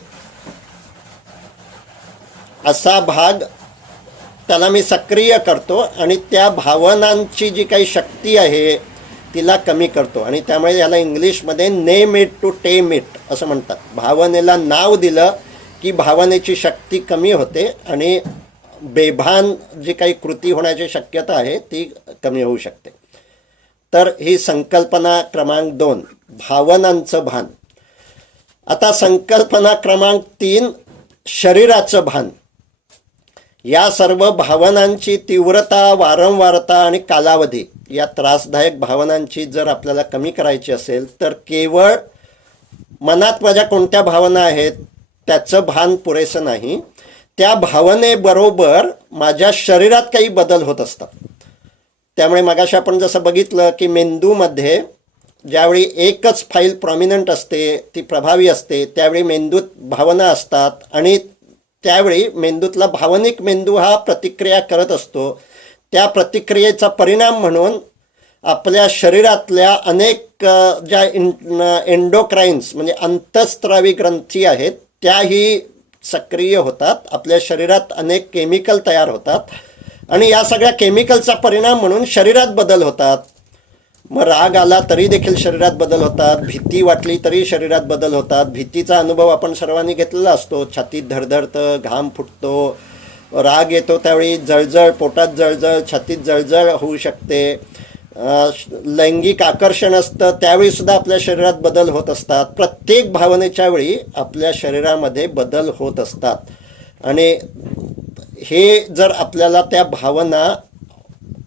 असा भाग, त्याला मी सक्रिय करतो आणि त्या भावनांची जी काही शक्ती आहे तिला कमी करतो. आणि त्यामुळे याला इंग्लिशमध्ये name it to tame it असं म्हणतात. भावनेला नाव दिलं की भावनेची शक्ती कमी होते आणि बेभान जी काही कृती होण्याची शक्यता आहे ती कमी होऊ शकते. तर ही संकल्पना क्रमांक 2, भावनांचं भान. आता संकल्पना क्रमांक 3, शरीराचं भान. या सर्व भावनांची तीव्रता, वारंवारता आणि कालावधी, या त्रासदायक भावनांची जर आपल्याला कमी करायची असेल तर केवळ मनात माझ्या कोणत्या भावना आहेत त्याचं भान पुरेसं नाही, त्या भावनेबरोबर माझ्या शरीरात काही बदल होत असतात. त्यामुळे मगाशी आपण जसं बघितलं की मेंदूमध्ये ज्यावेळी एकच फाईल प्रॉमिनंट असते, ती प्रभावी असते, त्यावेळी मेंदूत भावना असतात आणि त्यावेळी मेंदूतला भावनिक मेंदू हा प्रतिक्रिया करत असतो. त्या प्रतिक्रियेचा परिणाम म्हणून आपल्या शरीरातल्या अनेक ज्या एंडोक्राईन्स म्हणजे अंतःस्रावी ग्रंथी आहेत त्याही सक्रिय होतात. आपल्या शरीरात अनेक केमिकल तयार होतात आणि या सगळ्या केमिकलचा परिणाम म्हणून शरीरात बदल होतात. मग राग आला तरी देखील शरीरात बदल होतात, भीती वाटली तरी शरीरात बदल होतात. भीतीचा अनुभव आपण सर्वांनी घेतलेला असतो, छातीत धडधडतं, घाम फुटतो. राग येतो त्यावेळी जळजळ, पोटात जळजळ, छातीत जळजळ होऊ शकते. लैंगिक आकर्षण असतं त्यावेळीसुद्धा आपल्या शरीरात बदल होत असतात. प्रत्येक भावनेच्या वेळी आपल्या शरीरामध्ये बदल होत असतात. आणि हे जर आपल्याला त्या भावना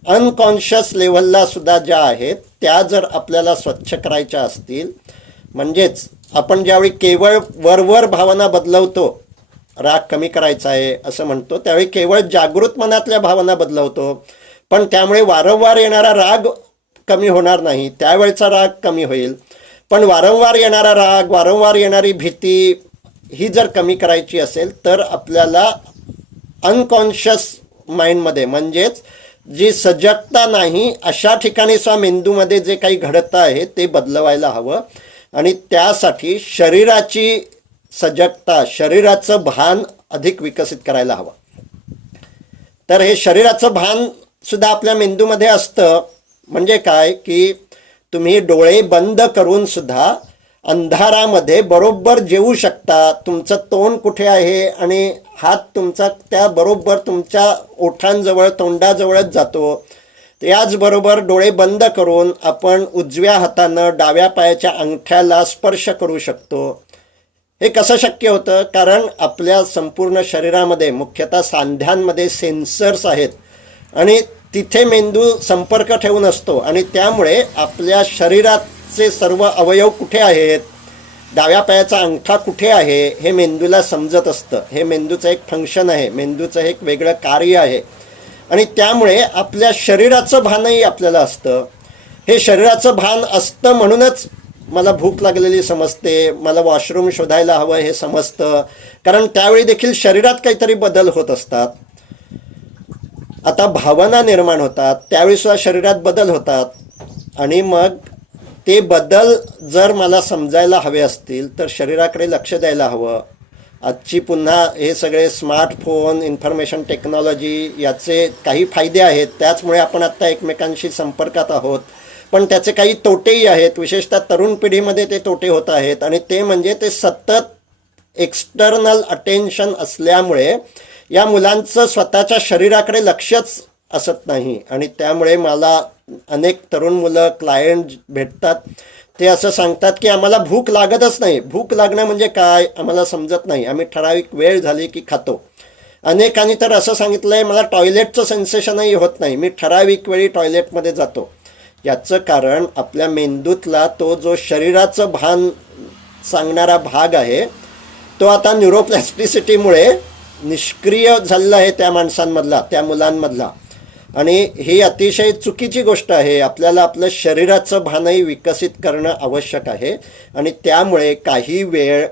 अनकॉन्शियस लेव्हलला सुद्धा ज्या आहेत त्या जर आपल्याला स्वच्छ करायच्या असतील, म्हणजेच आपण ज्यावेळी केवळ वरवर भावना बदलवतो, राग कमी करायचा आहे असं म्हणतो, त्यावेळी केवळ जागृत मनातल्या भावना बदलवतो, पण त्यामुळे वारंवार येणारा राग कमी होणार नाही. त्यावेळचा राग कमी होईल, पण वारंवार येणारा राग, वारंवार येणारी भीती ही जर कमी करायची असेल तर आपल्याला अनकॉन्शियस माइंडमध्ये, म्हणजेच जी सजगता नाही अशा ठिकाणी सुद्धा मेंदूमध्ये जे काही घडतं आहे ते बदलवायला हवं. आणि त्यासाठी शरीराची सजगता, शरीराचं भान अधिक विकसित करायला हवं. तर हे शरीराचं भान सुद्धा आपल्या मेंदूमध्ये असतं. म्हणजे काय की तुम्ही डोळे बंद करून सुद्धा अंधारामध्ये बरोबर जेवू शकता. तुमचं तोंड कुठे आहे आणि हात तुमचा त्या बरोबर तुमच्या ओठांजवळ, तोंडाजवळच जातो. याचबरोबर डोळे बंद करून आपण उजव्या हातानं डाव्या पायाच्या अंगठ्याला स्पर्श करू शकतो. हे कसं शक्य होतं? कारण आपल्या संपूर्ण शरीरामध्ये, मुख्यतः सांध्यांमध्ये सेन्सर्स आहेत आणि तिथे मेंदू संपर्क ठेवून असतो आणि त्यामुळे आपल्या शरीराचे सर्व अवयव कुठे आहेत, डाव्या पायाचा अंगठा कुठे आहे हे मेंदूला समजत असतं. हे मेंदूचं एक फंक्शन आहे, मेंदूचं एक वेगळं कार्य आहे आणि त्यामुळे आपल्या शरीराचं भानही आपल्याला असतं. हे शरीराचं भान असतं म्हणूनच मला भूक लागलेली समजते, मला वॉशरूम शोधायला हवं हे समजतं, कारण त्यावेळी देखील शरीरात काहीतरी बदल होत असतात. आता भावना निर्माण होतात त्यावेळीसुद्धा शरीरात बदल होतात आणि मग ते बदल जर मला समजायला हवे असतील तर शरीराकडे लक्ष द्यायला हवं. आजची पुन्हा हे सगळे स्मार्टफोन, इन्फॉर्मेशन टेक्नॉलॉजी याचे काही फायदे आहेत, त्याचमुळे आपण आत्ता एकमेकांशी संपर्कात आहोत, पण त्याचे काही तोटेही आहेत. विशेषतः तरुण पिढीमध्ये ते तोटे होत आहेत आणि ते म्हणजे ते सतत एक्सटर्नल अटेन्शन असल्यामुळे या मुलांचं स्वतःच्या शरीराकडे लक्षच असत नाही. आणि त्यामुळे मला अनेक तरुण मुलं, क्लायंट भेटतात, ते असं सांगतात की आम्हाला भूक लागतच नाही. भूक लागणं म्हणजे काय आम्हाला समजत नाही, आम्ही ठराविक वेळ झाली की खातो. अनेकांनी तर असं सांगितलं आहे मला टॉयलेटचं सेन्सेशनही होत नाही, मी ठराविक वेळी टॉयलेटमध्ये जातो. याचं कारण आपल्या मेंदूतला तो जो शरीराचं भान सांगणारा भाग आहे तो आता न्यूरोप्लॅस्टिसिटीमुळे निष्क्रिय झालेला आहे त्या माणसांमधला, त्या मुलांमधला. आणि ही अतिशय चुकीची गोष्ट आहे. आपल्याला आपलं शरीराचं भानही विकसित करणं आवश्यक आहे. आणि त्यामुळे काही वेळ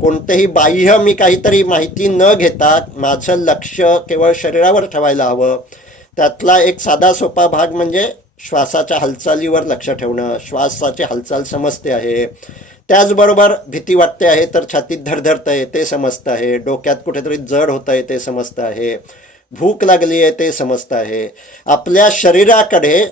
कोणतेही बाह्य मी काहीतरी माहिती न घेता माझं लक्ष केवळ शरीरावर ठेवायला हवं. त्यातला एक साधा सोपा भाग म्हणजे श्वासाच्या हालचालीवर लक्ष ठेवणं. श्वासाची हालचाल समजते आहे, त्याचबरोबर भीती वाटते आहे तर छातीत धडधडतं आहे ते समजतं आहे, डोक्यात कुठेतरी जड होतं आहे ते समजतं आहे, भूक लागली आहे ते समजतं आहे. आपल्या शरीराकडे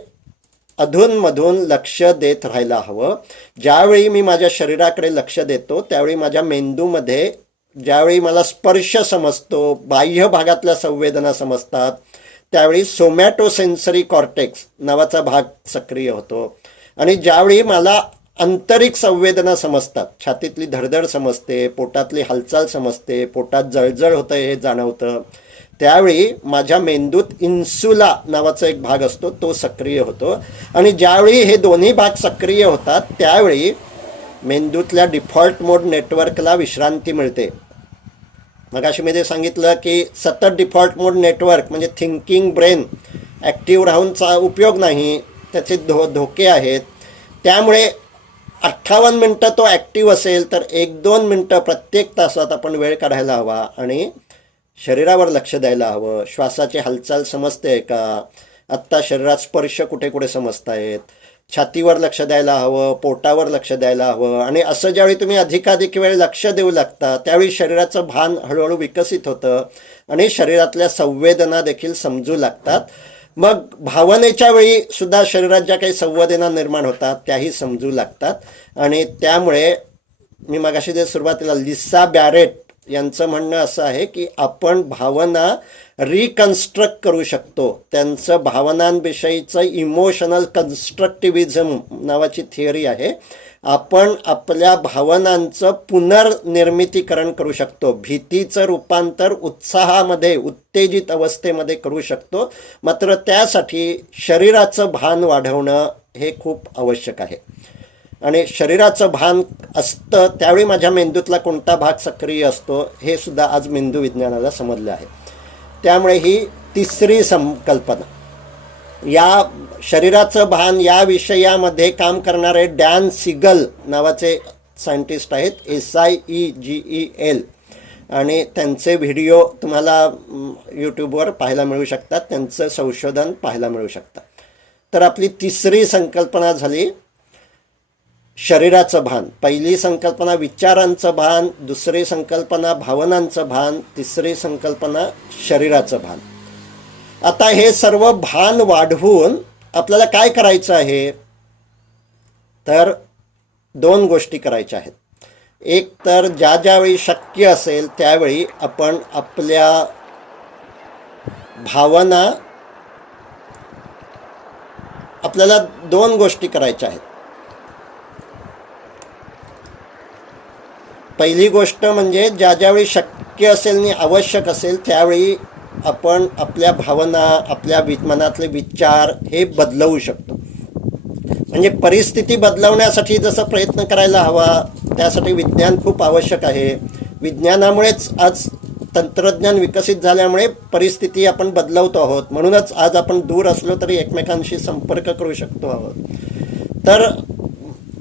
अधूनमधून लक्ष देत राहायला हवं. ज्यावेळी मी माझ्या शरीराकडे लक्ष देतो त्यावेळी माझ्या मेंदूमध्ये ज्यावेळी मला स्पर्श समजतो, बाह्य भागातल्या संवेदना समजतात, त्यावेळी सोमॅटोसेन्सरी कॉर्टेक्स नावाचा भाग सक्रिय होतो. आणि ज्यावेळी मला आंतरिक संवेदना समजतात, छातीतली धडधड समजते, पोटातली हालचाल समजते, पोटात जळजळ होतं हे जाणवतं, त्यावेळी माझ्या मेंदूत इन्सुला नावाचा एक भाग असतो तो सक्रिय होतो. आणि ज्यावेळी हे दोन्ही भाग सक्रिय होतात त्यावेळी मेंदूतल्या डिफॉल्ट मोड नेटवर्कला विश्रांती मिळते. मगाशी मी ते सांगितलं की सतत डिफॉल्ट मोड नेटवर्क म्हणजे थिंकिंग ब्रेन ॲक्टिव्ह राहूनचा उपयोग नाही, त्याचे धोके आहेत. त्यामुळे 58 मिनटं तो ॲक्टिव्ह असेल तर 1-2 मिनटं प्रत्येक तासात आपण वेळ काढायला हवा आणि शरीरावर लक्ष द्यायला हवं. श्वासाची हालचाल समजते आहे का, आत्ता शरीरात स्पर्श कुठे कुठे समजत आहेत, छातीवर लक्ष द्यायला हवं, पोटावर लक्ष द्यायला हवं. आणि असं ज्यावेळी तुम्ही अधिकाधिक वेळ लक्ष देऊ लागता त्यावेळी शरीराचं भान हळूहळू विकसित होतं आणि शरीरातल्या संवेदना देखील समजू लागतात. मग भावनेच्या वेळी सुद्धा शरीरात ज्या काही संवेदना निर्माण होतात त्याही समजू लागतात. आणि त्यामुळे मी मगाशी जे सुरुवातीला लिसा बॅरेट यांचं म्हणणं असं आहे की आपण भावना रिकन्स्ट्रक्ट करू शकतो. त्यांचं भावनांविषयीचं इमोशनल कन्स्ट्रक्टिव्हिझम नावाची थिअरी आहे. आपण आपल्या भावनांचं पुनर्निर्मितीकरण करू शकतो. भीतीचं रूपांतर उत्साहामध्ये, उत्तेजित अवस्थेमध्ये करू शकतो. मात्र त्यासाठी शरीराचं भान वाढवणं हे खूप आवश्यक आहे. आणि शरीराचं भान असतं त्यावेळी माझ्या मेंदूतला कोणता भाग सक्रिय असतो हे सुद्धा आज मेंदू विज्ञानाला समजलं आहे. त्यामुळे ही तिसरी संकल्पना. या शरीराचं भान या विषयामध्ये काम करणारे डॅन सिगल नावाचे सायंटिस्ट आहेत, SIEGEL, आणि त्यांचे व्हिडिओ तुम्हाला यूट्यूबवर पाहायला मिळू शकतात, त्यांचं संशोधन पाहायला मिळू शकतं. तर आपली तिसरी संकल्पना झाली शरीराचं भान. पहिली संकल्पना विचारांचं भान, दुसरी संकल्पना भावनांचं भान, तिसरी संकल्पना शरीराचं भान. आता हे सर्व भान वाढवून आपल्याला काय करायचं आहे तर 2 गोष्टी करायच्या आहेत. एक तर ज्यावेळी शक्य असेल त्यावेळी आपण आपल्या भावना, आपल्याला 2 गोष्टी करायच्या आहेत. पहिली गोष्ट म्हणजे ज्यावेळी शक्य असेल आणि आवश्यक असेल त्यावेळी आपण आपल्या भावना, आपल्या मनातले विचार हे बदलवू शकतो. म्हणजे परिस्थिती बदलवण्यासाठी जसं प्रयत्न करायला हवा त्यासाठी विज्ञान खूप आवश्यक आहे. विज्ञानामुळेच आज तंत्रज्ञान विकसित झाल्यामुळे परिस्थिती आपण बदलवतो आहोत. म्हणूनच आज आपण दूर असलो तरी एकमेकांशी संपर्क करू शकतो आहोत. तर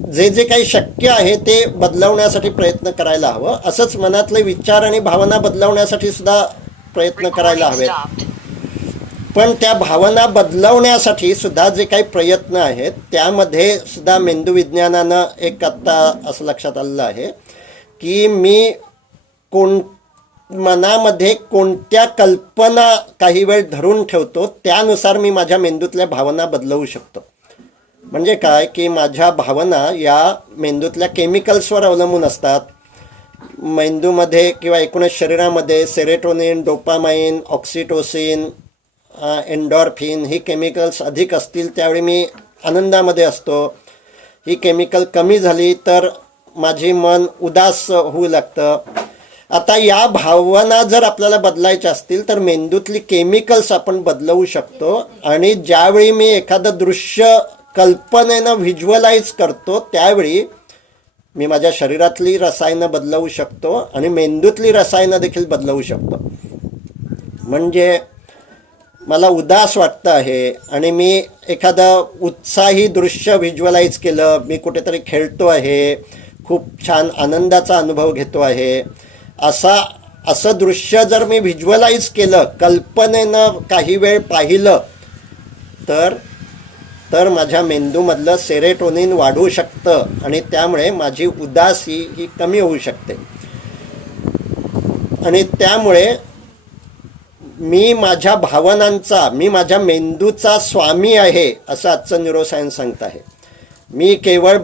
जे काही शक्य आहे ते बदलवण्यासाठी प्रयत्न करायला हवं. असंच मनातले विचार आणि भावना बदलवण्यासाठी सुद्धा प्रयत्न करायला हवेत. पण त्या भावना बदलवण्यासाठी सुद्धा जे काही प्रयत्न आहेत त्यामध्ये सुद्धा मेंदूविज्ञानानं एक आत्ता असं लक्षात आलेलं आहे की मी मनामध्ये कोणत्या कल्पना काही वेळ धरून ठेवतो त्यानुसार मी माझ्या मेंदूतल्या भावना बदलवू शकतो. म्हणजे काय की माझ्या भावना या मेंदूतल्या केमिकल्सवर अवलंबून असतात. मेंदूमध्ये किंवा एकूणच शरीरामध्ये सेरोटोनिन, डोपामाइन, ऑक्सिटोसिन, एन्डॉर्फिन ही केमिकल्स अधिक असतील त्यावेळी मी आनंदामध्ये असतो. ही केमिकल कमी झाली तर माझी मन उदास होऊ लागतं. आता या भावना जर आपल्याला बदलायच्या असतील तर मेंदूतली केमिकल्स आपण बदलवू शकतो. आणि ज्यावेळी मी एखादं दृश्य कल्पनेनं व्हिज्युअलाइज करतो त्यावेळी मी माझ्या शरीरातली रसायनं बदलवू शकतो आणि मेंदूतली रसायनं देखील बदलवू शकतो. म्हणजे मला उदास वाटतं आहे आणि मी एखादं उत्साही दृश्य व्हिज्युअलाइज केलं, मी कुठेतरी खेळतो आहे, खूप छान आनंदाचा अनुभव घेतो आहे, असं दृश्य जर मी व्हिज्युअलाइज केलं, कल्पनेनं काही वेळ पाहिलं, तर माझ्या मेंदूमधलं सेरोटोनिन वाढू शकतं आणि त्यामुळे माझी उदासी ही कमी होऊ शकते. आणि त्यामुळे मी माझ्या भावनांचा, मी माझ्या मेंदूचा स्वामी आहे असं आजचं न्यूरोसायन्स सांगत आहे. मी केवळ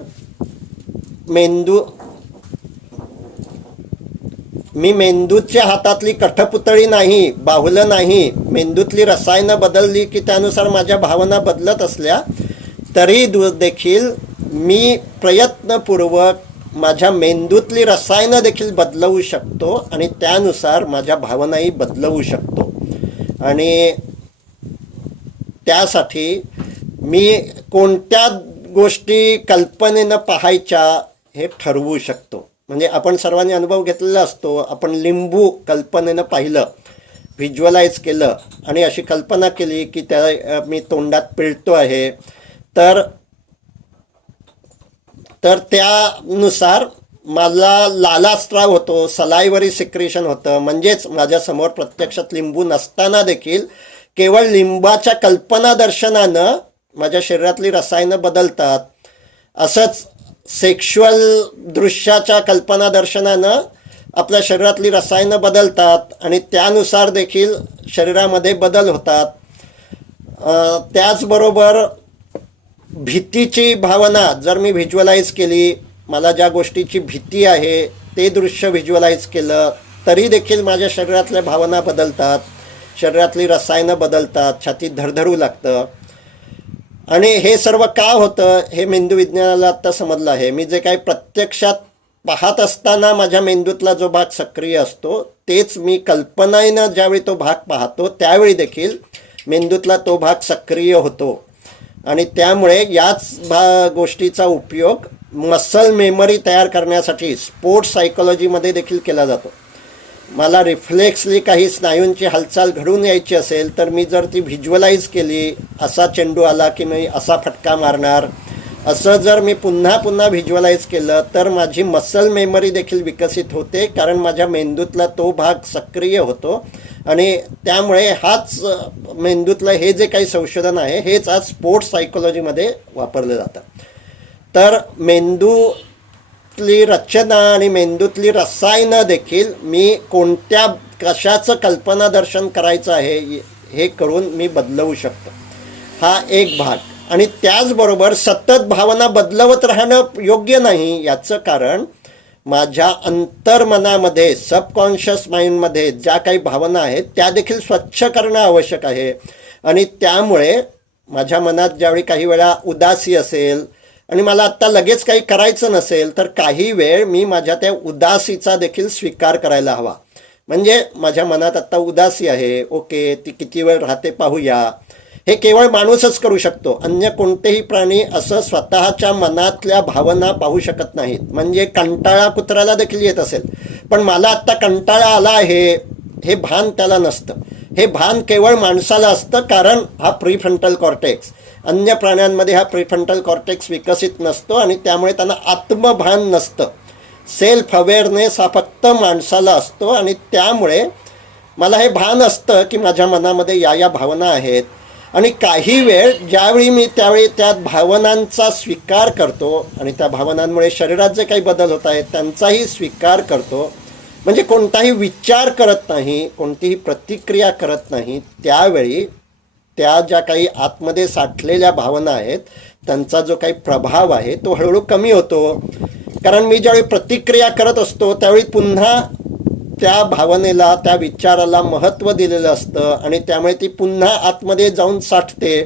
मेंदूच्या हातातली कठपुतळी नाही, बाहुलं नाही. मेंदूतली रसायनं बदलली की त्यानुसार माझ्या भावना बदलत असल्या तरी देखील मी प्रयत्नपूर्वक माझ्या मेंदूतली रसायनं देखील बदलवू शकतो आणि त्यानुसार माझ्या भावनाही बदलवू शकतो. आणि त्यासाठी मी कोणत्या गोष्टी कल्पनेनं पाहायच्या हे ठरवू शकतो. म्हणजे आपण सर्वांनी अनुभव घेतलेला असतो. आपण लिंबू कल्पनेनं पाहिलं, व्हिज्युअलाइज केलं आणि अशी कल्पना केली की त्या मी तोंडात पिळतो आहे, तर त्यानुसार मला लालास्राव होतो, सलायवरी सिक्रेशन होतं. म्हणजेच माझ्यासमोर प्रत्यक्षात लिंबू नसताना देखील केवळ लिंबाच्या कल्पना दर्शनानं माझ्या शरीरातली रसायनं बदलतात. असंच सेक्शुअल दृश्याच्या कल्पना दर्शनानं आपल्या शरीरातली रसायनं बदलतात आणि त्यानुसार देखील शरीरामध्ये बदल होतात. त्याचबरोबर भीतीची भावना जर मी व्हिज्युअलाइज केली, मला ज्या गोष्टीची भीती आहे ते दृश्य व्हिज्युअलाइज केलं, तरी देखील माझ्या शरीरातल्या भावना बदलतात, शरीरातली रसायनं बदलतात, छातीत धडधडू लागतं. आणि हे सर्व का होतं हे मेंदू विज्ञानाला आत्ता समजलं आहे. मी जे काही प्रत्यक्षात पाहत असताना माझ्या मेंदूतला जो भाग सक्रिय असतो, तेच मी कल्पनेनं ज्यावेळी तो भाग पाहतो त्यावेळी देखील मेंदूतला तो भाग सक्रिय होतो. आणि त्यामुळे याच गोष्टीचा उपयोग मसल मेमरी तयार करण्यासाठी स्पोर्ट्स सायकोलॉजीमध्ये देखील केला जातो. मला रिफ्लेक्सली काही स्नायूंची हालचाल घडून यायची असेल तर मी जर ती व्हिज्युअलाइज केली, असा चेंडू आला की मी असा फटका मारणार, असं जर मी पुन्हा पुन्हा व्हिज्युअलाइज केलं तर माझी मसल मेमरी देखील विकसित होते, कारण माझ्या मेंदूतला तो भाग सक्रिय होतो. आणि त्यामुळे हाच मेंदूतलं हे जे काही संशोधन आहे हेच आज स्पोर्ट्स सायकोलॉजीमध्ये वापरलं जातं. तर मेंदूतली रचना आणि मेंदूतली रसायनं देखील मी कशाचं कल्पनादर्शन करायचं आहे हे करून मी बदलवू शकतो. हा एक भाग. आणि त्याचबरोबर सतत भावना बदलवत राहणं योग्य नाही. याचं कारण माझ्या अंतर्मनामध्ये, सबकॉन्शियस माइंडमध्ये ज्या काही भावना आहेत त्या देखील स्वच्छ करणं आवश्यक आहे. आणि त्यामुळे माझ्या मनात ज्यावेळी काही वेळा उदासी असेल आणि मला आत्ता लगेच काही करायचं नसेल तर काही वेळ मी माझ्या त्या उदासीचा देखील स्वीकार करायला हवा. म्हणजे माझ्या मनात आत्ता उदासी आहे, ओके, ती किती वेळ राहते पाहूया. हे केवळ माणूसच करू शकतो. अन्य कोणतेही प्राणी असं स्वतःच्या मनातल्या भावना पाहू शकत नाहीत. म्हणजे कंटाळा कुत्र्याला देखील येत असेल, पण मला आत्ता कंटाळा आला आहे हे भान त्याला नसतं. हे भान केवळ माणसाला असतं, कारण हा प्रीफ्रंटल कॉर्टेक्स, अन्य प्राण्यांमध्ये हा प्रीफ्रंटल कॉर्टेक्स विकसित नसतो आणि त्यामुळे त्यांना आत्मभान नसतं. सेल्फ अवेअरनेस हा फक्त माणसाला असतो. आणि त्यामुळे मला हे भान असतं की माझ्या मनामध्ये या भावना आहेत. आणि काही वेळ ज्यावेळी मी त्यावेळी त्या भावनांचा स्वीकार करतो आणि त्या भावनांमुळे शरीरात जे काही बदल होत आहेत त्यांचाही स्वीकार करतो, म्हणजे कोणताही विचार करत नाही, कोणतीही प्रतिक्रिया करत नाही, त्यावेळी त्या ज्या काही आतमध्ये साठलेल्या भावना आहेत त्यांचा जो काही प्रभाव आहे तो हळूहळू कमी होतो. कारण मी ज्यावेळी प्रतिक्रिया करत असतो त्यावेळी पुन्हा त्या भावनेला, त्या विचाराला महत्त्व दिलेलं असतं आणि त्यामुळे ती पुन्हा आतमध्ये जाऊन साठते.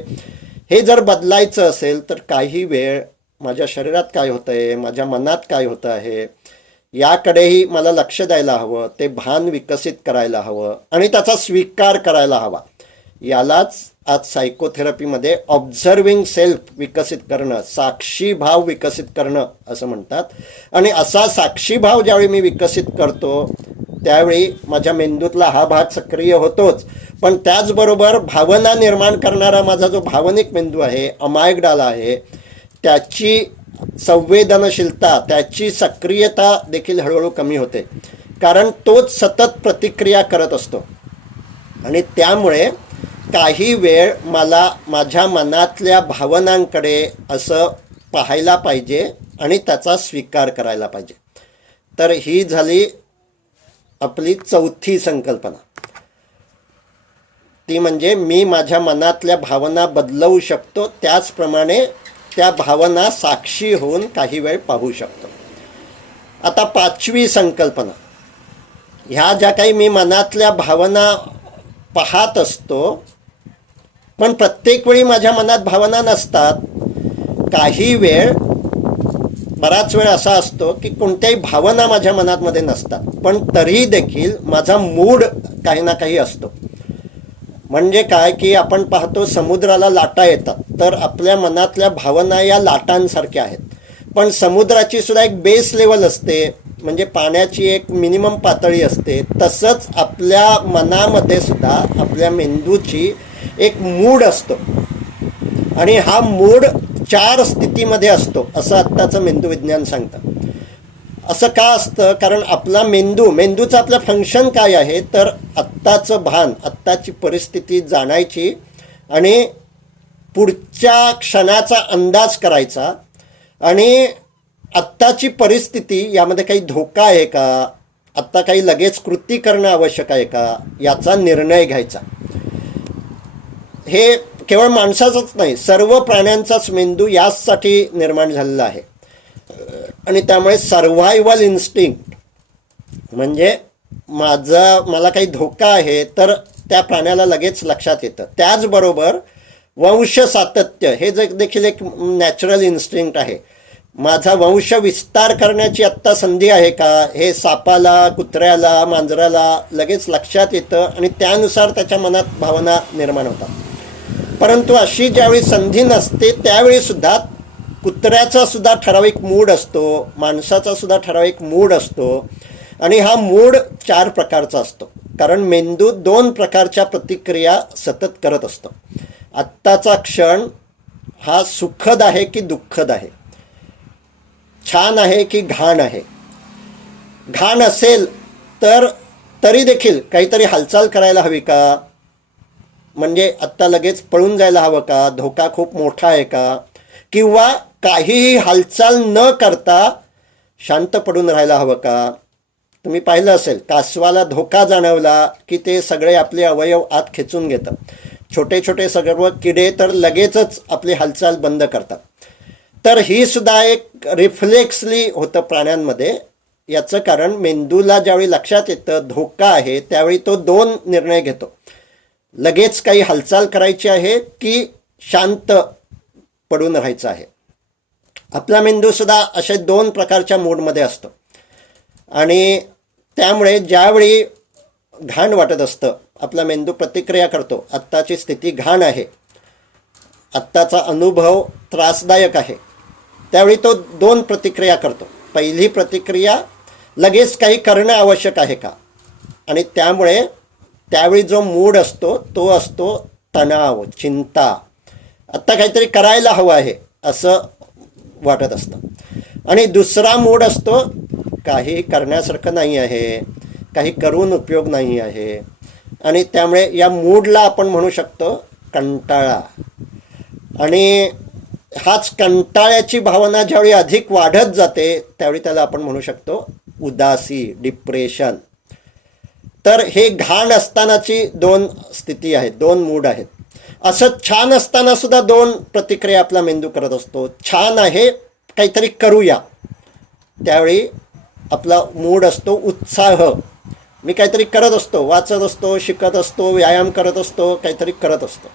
हे जर बदलायचं असेल तर काही वेळ माझ्या शरीरात काय होतं आहे, माझ्या मनात काय होतं आहे याकडेही मला लक्ष द्यायला हवं, ते भान विकसित करायला हवं आणि त्याचा स्वीकार करायला हवा. यालाच आज सायकोथेरपीमध्ये ऑब्झर्विंग सेल्फ विकसित करणं, साक्षी भाव विकसित करणं असं म्हणतात. आणि असा साक्षी भाव ज्यावेळी मी विकसित करतो त्यावेळी माझ्या मेंदूतला हा भाग सक्रिय होतोच, पण त्याचबरोबर भावना निर्माण करणारा माझा जो भावनिक मेंदू आहे, अमायगडाला आहे, त्याची संवेदनशीलता, त्याची सक्रियता देखील हळूहळू कमी होते, कारण तोच सतत प्रतिक्रिया करत असतो. आणि त्यामुळे काही वेळ मला माझ्या मनातल्या भावनांकडे असं पाहायला पाहिजे आणि त्याचा स्वीकार करायला पाहिजे. तर ही झाली आपली चौथी संकल्पना. ती म्हणजे मी माझ्या मनातल्या भावना बदलवू शकतो, त्याचप्रमाणे त्या भावना साक्षी होऊन काही वेळ पाहू शकतो. आता पाचवी संकल्पना, ह्या ज्या काही मी मनातल्या भावना पाहत असतो, पण प्रत्येक वेळी माझ्या मनात भावना नसतात. काही वेळ, बराच वेळ असा असतो की कोणत्याही भावना माझ्या मनातमध्ये नसतात, पण तरी देखील माझा मूड काही ना काही असतो. म्हणजे काय की आपण पाहतो समुद्राला लाटा येतात, तर आपल्या मनातल्या भावना या लाटांसारख्या आहेत. पण समुद्राची सुद्धा एक बेस लेवल असते, म्हणजे पाण्याची एक मिनिमम पातळी असते. तसंच आपल्या मनामध्ये सुद्धा आपल्या मेंदूची एक मूड असतो, आणि हा मूड 4 स्थितीमध्ये असतो असं आत्ताचं मेंदूविज्ञान सांगतं. असं का असतं? कारण आपला मेंदूचं आपलं फंक्शन काय आहे, तर आत्ताचं भान, आत्ताची परिस्थिती जाणायची आणि पुढच्या क्षणाचा अंदाज करायचा, आणि आत्ताची परिस्थिती यामध्ये काही धोका आहे का, आत्ता काही लगेच कृती करणं आवश्यक आहे का, याचा निर्णय घ्यायचा. हे केवळ माणसाचंच नाही, सर्व प्राण्यांचाच मेंदू यासाठी निर्माण झालेला आहे. आणि त्यामुळे सर्व्हायव्हल इन्स्टिंक्ट म्हणजे मला काही धोका आहे तर त्या प्राण्याला लगेच लक्षात येतं. त्याचबरोबर वंश सातत्य हे देखील एक नॅचरल इन्स्टिंक्ट आहे. माझा वंश विस्तार करण्याची आत्ता संधी आहे का, हे सापाला, कुत्र्याला, मांजराला लगेच लक्षात येतं, आणि त्यानुसार त्याच्या मनात भावना निर्माण होतात. परंतु अशी ज्यावेळी संधी नसते त्यावेळी सुद्धा कुत्र्याचा सुद्धा ठराविक मूड असतो, माणसाचा सुद्धा ठराविक मूड असतो, आणि हा मूड 4 प्रकारचा असतो, कारण मेंदू 2 प्रकारच्या प्रतिक्रिया सतत करत असतो. आत्ताचा क्षण हा सुखद आहे की दुःखद आहे, छान आहे की घाण आहे. घाण असेल तर तरी देखील काहीतरी हालचाल करायला हवी का, म्हणजे आत्ता लगेच पळून जायला हवं का, धोका खूप मोठा आहे का, किंवा काहीही हालचाल न करता शांत पडून राहायला हवं का. तुम्ही पाहिलं असेल, कासवाला धोका जाणवला की ते सगळे आपले अवयव आत खेचून घेतं. छोटे छोटे सर्व किडे तर लगेचच आपली हालचाल बंद करतात. तर ही सुद्धा एक रिफ्लेक्सली होतं प्राण्यांमध्ये. याचं कारण मेंदूला ज्यावेळी लक्षात येतं धोका आहे त्यावेळी तो 2 निर्णय घेतो, लगेच काही हालचाल करायची आहे की शांत पडून राहायचं आहे. आपला मेंदूसुद्धा असे 2 प्रकारच्या मूडमध्ये असतो, आणि त्यामुळे ज्यावेळी घाण वाटत असतं आपला मेंदू प्रतिक्रिया करतो, आत्ताची स्थिती घाण आहे, आत्ताचा अनुभव त्रासदायक आहे, त्यावेळी तो 2 प्रतिक्रिया करतो. पहिली प्रतिक्रिया, लगेच काही करणं आवश्यक आहे का, आणि त्यामुळे त्यावेळी जो मूड असतो तो असतो तणाव, चिंता, आत्ता काहीतरी करायला हवं आहे असं वाटत असतं. आणि दुसरा मूड असतो काही करण्यासारखं नाही आहे, काही करून उपयोग नाही आहे, आणि त्यामुळे या मूडला आपण म्हणू शकतो कंटाळा. आणि हाच कंटाळ्याची भावना ज्यावेळी अधिक वाढत जाते त्यावेळी त्याला आपण म्हणू शकतो उदासी, डिप्रेशन. तर हे घाण असतानाची 2 स्थिती आहेत, 2 मूड आहेत. असं छान असताना सुद्धा 2 प्रतिक्रिया आपला मेंदू करत असतो. छान आहे, काहीतरी करूया, त्यावेळी आपला मूड असतो उत्साह, मी काहीतरी करत असतो, वाचत असतो, शिकत असतो, व्यायाम करत असतो, काहीतरी करत असतो.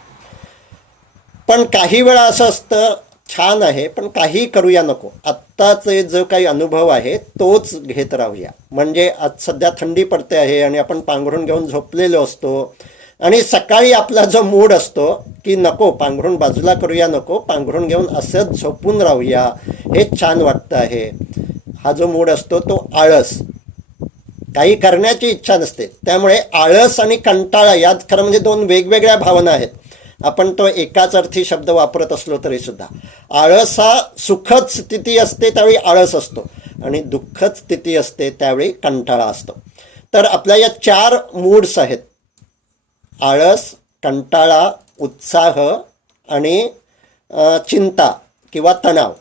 पण काही वेळा असं असतं छान आहे पण काही करूया नको, आत्ताचे जो काही अनुभव आहे तोच घेत राहूया. म्हणजे आज सध्या थंडी पडते आहे आणि आपण पांघरून घेऊन झोपलेलो असतो, आणि सकाळी आपला जो मूड असतो की नको पांघरून बाजूला करूया, नको पांघरून घेऊन असंच झोपून राहूया, हे छान वाटतं आहे. हा जो मूड असतो तो आळस, काही करण्याची इच्छा नसते. त्यामुळे आळस आणि कंटाळा यात खरं म्हणजे दोन वेगवेगळ्या भावना आहेत. आपण तो एकाच अर्थी शब्द वापरत असलो तरी सुद्धा आळस हा सुखद स्थिती असते त्यावेळी आळस असतो आणि दुःखद स्थिती असते त्यावेळी कंटाळा असतो. तर आपल्या या 4 मूड्स आहेत: आळस, कंटाळा, उत्साह आणि चिंता किंवा तणाव.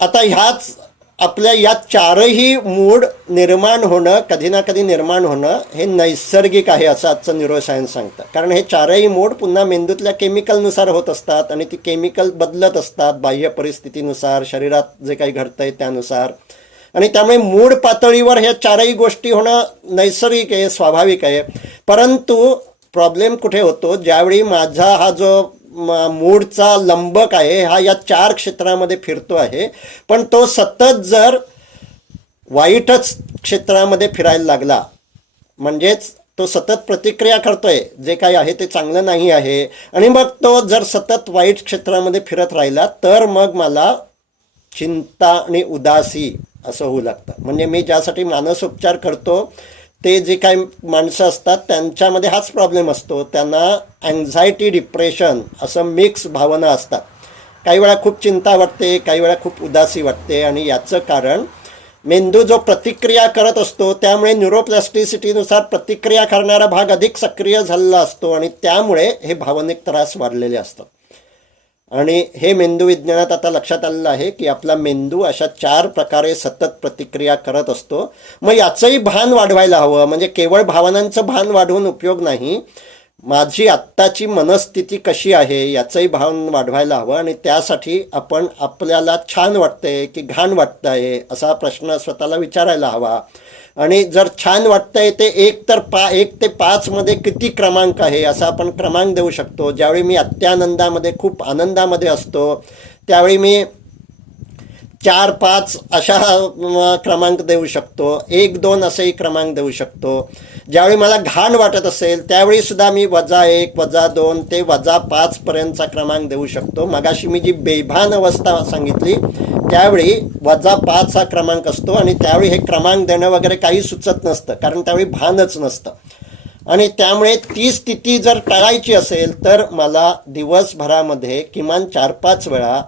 आता ह्याच आपल्या या 4ही मूड निर्माण होणं, कधी ना कधी निर्माण होणं हे नैसर्गिक आहे असं आजचं न्यूरोसायन्स सांगतं. कारण हे 4ही मूड पुन्हा मेंदूतल्या केमिकलनुसार होत असतात आणि ती केमिकल बदलत असतात बाह्य परिस्थितीनुसार, शरीरात जे काही घडतंय त्यानुसार. आणि त्यामुळे मूड पातळीवर ह्या 4ही गोष्टी होणं नैसर्गिक आहे, स्वाभाविक आहे. परंतु प्रॉब्लेम कुठे होतो, ज्यावेळी माझा हा जो मूडचा लंबक आहे हा या 4 क्षेत्रामध्ये फिरतो आहे, पण तो सतत जर वाईटच क्षेत्रामध्ये फिरायला लागला, म्हणजेच तो सतत प्रतिक्रिया करतोय, जे काही आहे ते चांगलं नाही आहे, आणि मग तो जर सतत वाईट क्षेत्रामध्ये फिरत राहिला तर मग मला चिंता आणि उदासी असं होऊ लागतं. म्हणजे मी ज्यासाठी मानसोपचार करतो ते जे काही माणसं असतात त्यांच्यामध्ये हाच प्रॉब्लेम असतो. त्यांना अँझायटी, डिप्रेशन असं मिक्स भावना असतात. काही वेळा खूप चिंता वाटते, काही वेळा खूप उदासी वाटते. आणि याचं कारण मेंदू जो प्रतिक्रिया करत असतो त्यामुळे न्यूरोप्लास्टिसिटीनुसार प्रतिक्रिया करणारा भाग अधिक सक्रिय झालेला असतो आणि त्यामुळे हे भावनिक त्रास वाढलेले असतात. आणि हे मेंदू विज्ञानात आता लक्षात आलेलं आहे की आपला मेंदू अशा 4 प्रकारे सतत प्रतिक्रिया करत असतो. मग याचंही भान वाढवायला हवं. म्हणजे केवळ भावनांचं भान वाढवून उपयोग नाही, माझी आत्ताची मनस्थिती कशी आहे याचंही भान वाढवायला हवं. आणि त्यासाठी आपण आपल्याला छान वाटतंय की घाण वाटतंय असा प्रश्न स्वतःला विचारायला हवा. आणि जर छान वाटतंय ते 1 ते 5 मध्ये किती क्रमांक आहे असा आपण क्रमांक देऊ शकतो. ज्यावेळी मी अत्यानंदामध्ये खूप आनंदामध्ये असतो त्यावेळी मी 4-5 अशा क्रमांक देऊ शकतो, 1-2 असेही क्रमांक देऊ शकतो. ज्यावेळी मला घाण वाटत असेल त्यावेळी सुद्धा मी -1, -2 ते -5 पर्यंतचा क्रमांक देऊ शकतो. मगाशी मी जी बेभान अवस्था सांगितली त्यावेळी -5 हा क्रमांक असतो आणि त्यावेळी हे क्रमांक देणं वगैरे काही सुचत नसतं, कारण त्यावेळी भानच नसतं. आणि त्यामुळे ती स्थिती जर टाळायची असेल तर मला दिवसभरामध्ये किमान 4-5 वेळा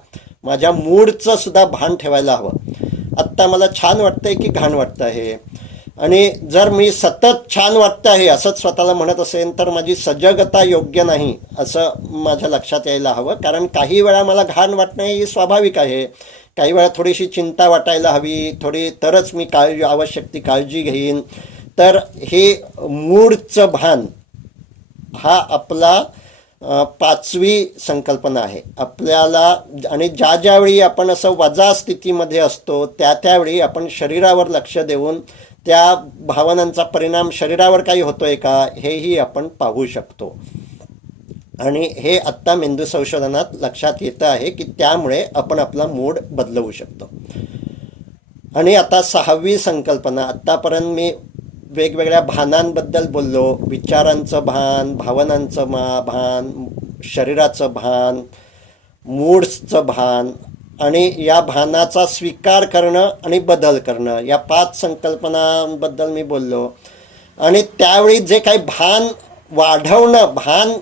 माझ्या मूडचं सुद्धा भान ठेवायला हवं. आत्ता मला छान वाटतंय की घाण वाटतं आहे. आणि जर मी सतत छान वाटतं आहे असंच स्वतःला म्हणत असेल तर माझी सजगता योग्य नाही असं माझ्या लक्षात यायला हवं. कारण काही वेळा मला घाण वाटणं ही स्वाभाविक आहे, काही वेळा थोडीशी चिंता वाटायला हवी, थोडी तरच मी आवश्यक ती काळजी घेईन. तर हे मूडचं भान हा आपला 5वी संकल्पना आहे आपल्याला. आणि ज्यावेळी आपण असं वजा स्थितीमध्ये असतो त्यावेळी आपण शरीरावर लक्ष देऊन त्या भावनांचा परिणाम शरीरावर काही होतोय का हेही आपण पाहू शकतो. आणि हे आत्ता मेंदू संशोधनात लक्षात येतं आहे की त्यामुळे आपण आपला मूड बदलवू शकतो. आणि आता 6वी संकल्पना. आत्तापर्यंत मी वेगवेगळ्या भानांबद्दल बोललो, विचारांचं भान, भावनांचं भान, शरीराचं भान, मूड्सचं भान आणि या भानाचा स्वीकार करणं आणि बदल करणं, या 5 संकल्पनांबद्दल मी बोललो. आणि त्यावेळी जे काही भान वाढवणं, भान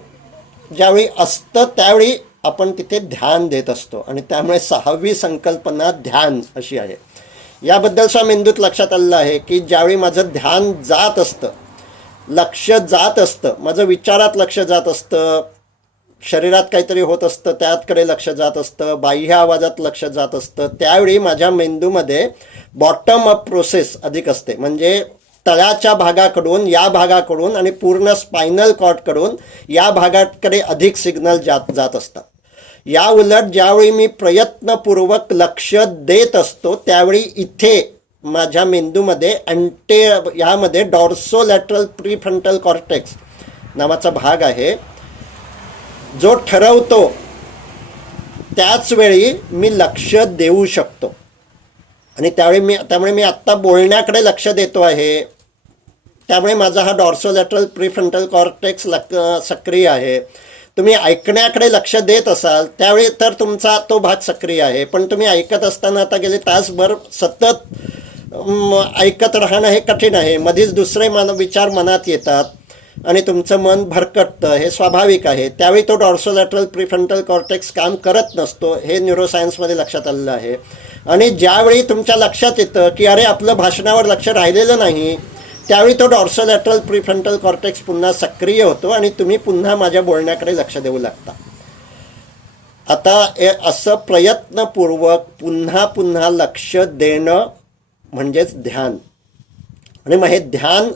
ज्यावेळी असतं त्यावेळी आपण तिथे ध्यान देत असतो आणि त्यामुळे 6वी संकल्पना ध्यान अशी आहे. याबद्दल सुद्धा मेंदूत लक्षात आलेलं आहे की ज्यावेळी माझं ध्यान जात असतं, लक्ष जात असतं, माझं विचारात लक्ष जात असतं, शरीरात काहीतरी होत असतं त्याकडे लक्ष जात असतं, बाह्य आवाजात लक्ष जात असतं, त्यावेळी माझ्या मेंदूमध्ये बॉटम अप प्रोसेस अधिक असते. म्हणजे तळाच्या भागाकडून, या भागाकडून आणि पूर्ण स्पायनल कॉर्डकडून या भागाकडे अधिक सिग्नल जात असतात. या उलट ज्यावेळी मी प्रयत्नपूर्वक लक्ष देत असतो त्यावेळी इथे माझ्या मेंदूमध्ये ह्यामध्ये डॉर्सोलॅटरल प्रीफ्रंटल कॉर्टेक्स नावाचा भाग आहे जो ठरवतो त्याच वेळी मी लक्ष देऊ शकतो. आणि त्यामुळे मी आत्ता बोलण्याकडे लक्ष देतो आहे, त्यामुळे माझा हा डॉर्सोलॅटरल प्रीफ्रंटल कॉर्टेक्स सक्रिय आहे. तुम्ही ऐकण्याकडे लक्ष देत असाल त्यावेळी तर तुमचा तो भाग सक्रिय आहे. पण तुम्ही ऐकत असताना आता गेले तासभर सतत ऐकत राहणं हे कठीण आहे. मध्येच दुसरे विचार मनात येतात आणि तुमचं मन भरकटतं, हे स्वाभाविक आहे. त्यावेळी तो डॉर्सोलॅटरल प्रीफ्रंटल कॉर्टेक्स काम करत नसतो, हे न्यूरोसायन्समध्ये लक्षात आलेलं आहे. आणि ज्यावेळी तुमच्या लक्षात येतं की अरे आपलं भाषणावर लक्ष राहिलेलं नाही, त्यावेळी तो डॉर्सोलॅटरल प्रीफ्रंटल कॉर्टेक्स पुन्हा सक्रिय होतो आणि तुम्ही पुन्हा माझ्या बोलण्याकडे लक्ष देऊ लागता. आता असं प्रयत्नपूर्वक पुन्हा पुन्हा लक्ष देणं म्हणजेच ध्यान. आणि मग हे ध्यान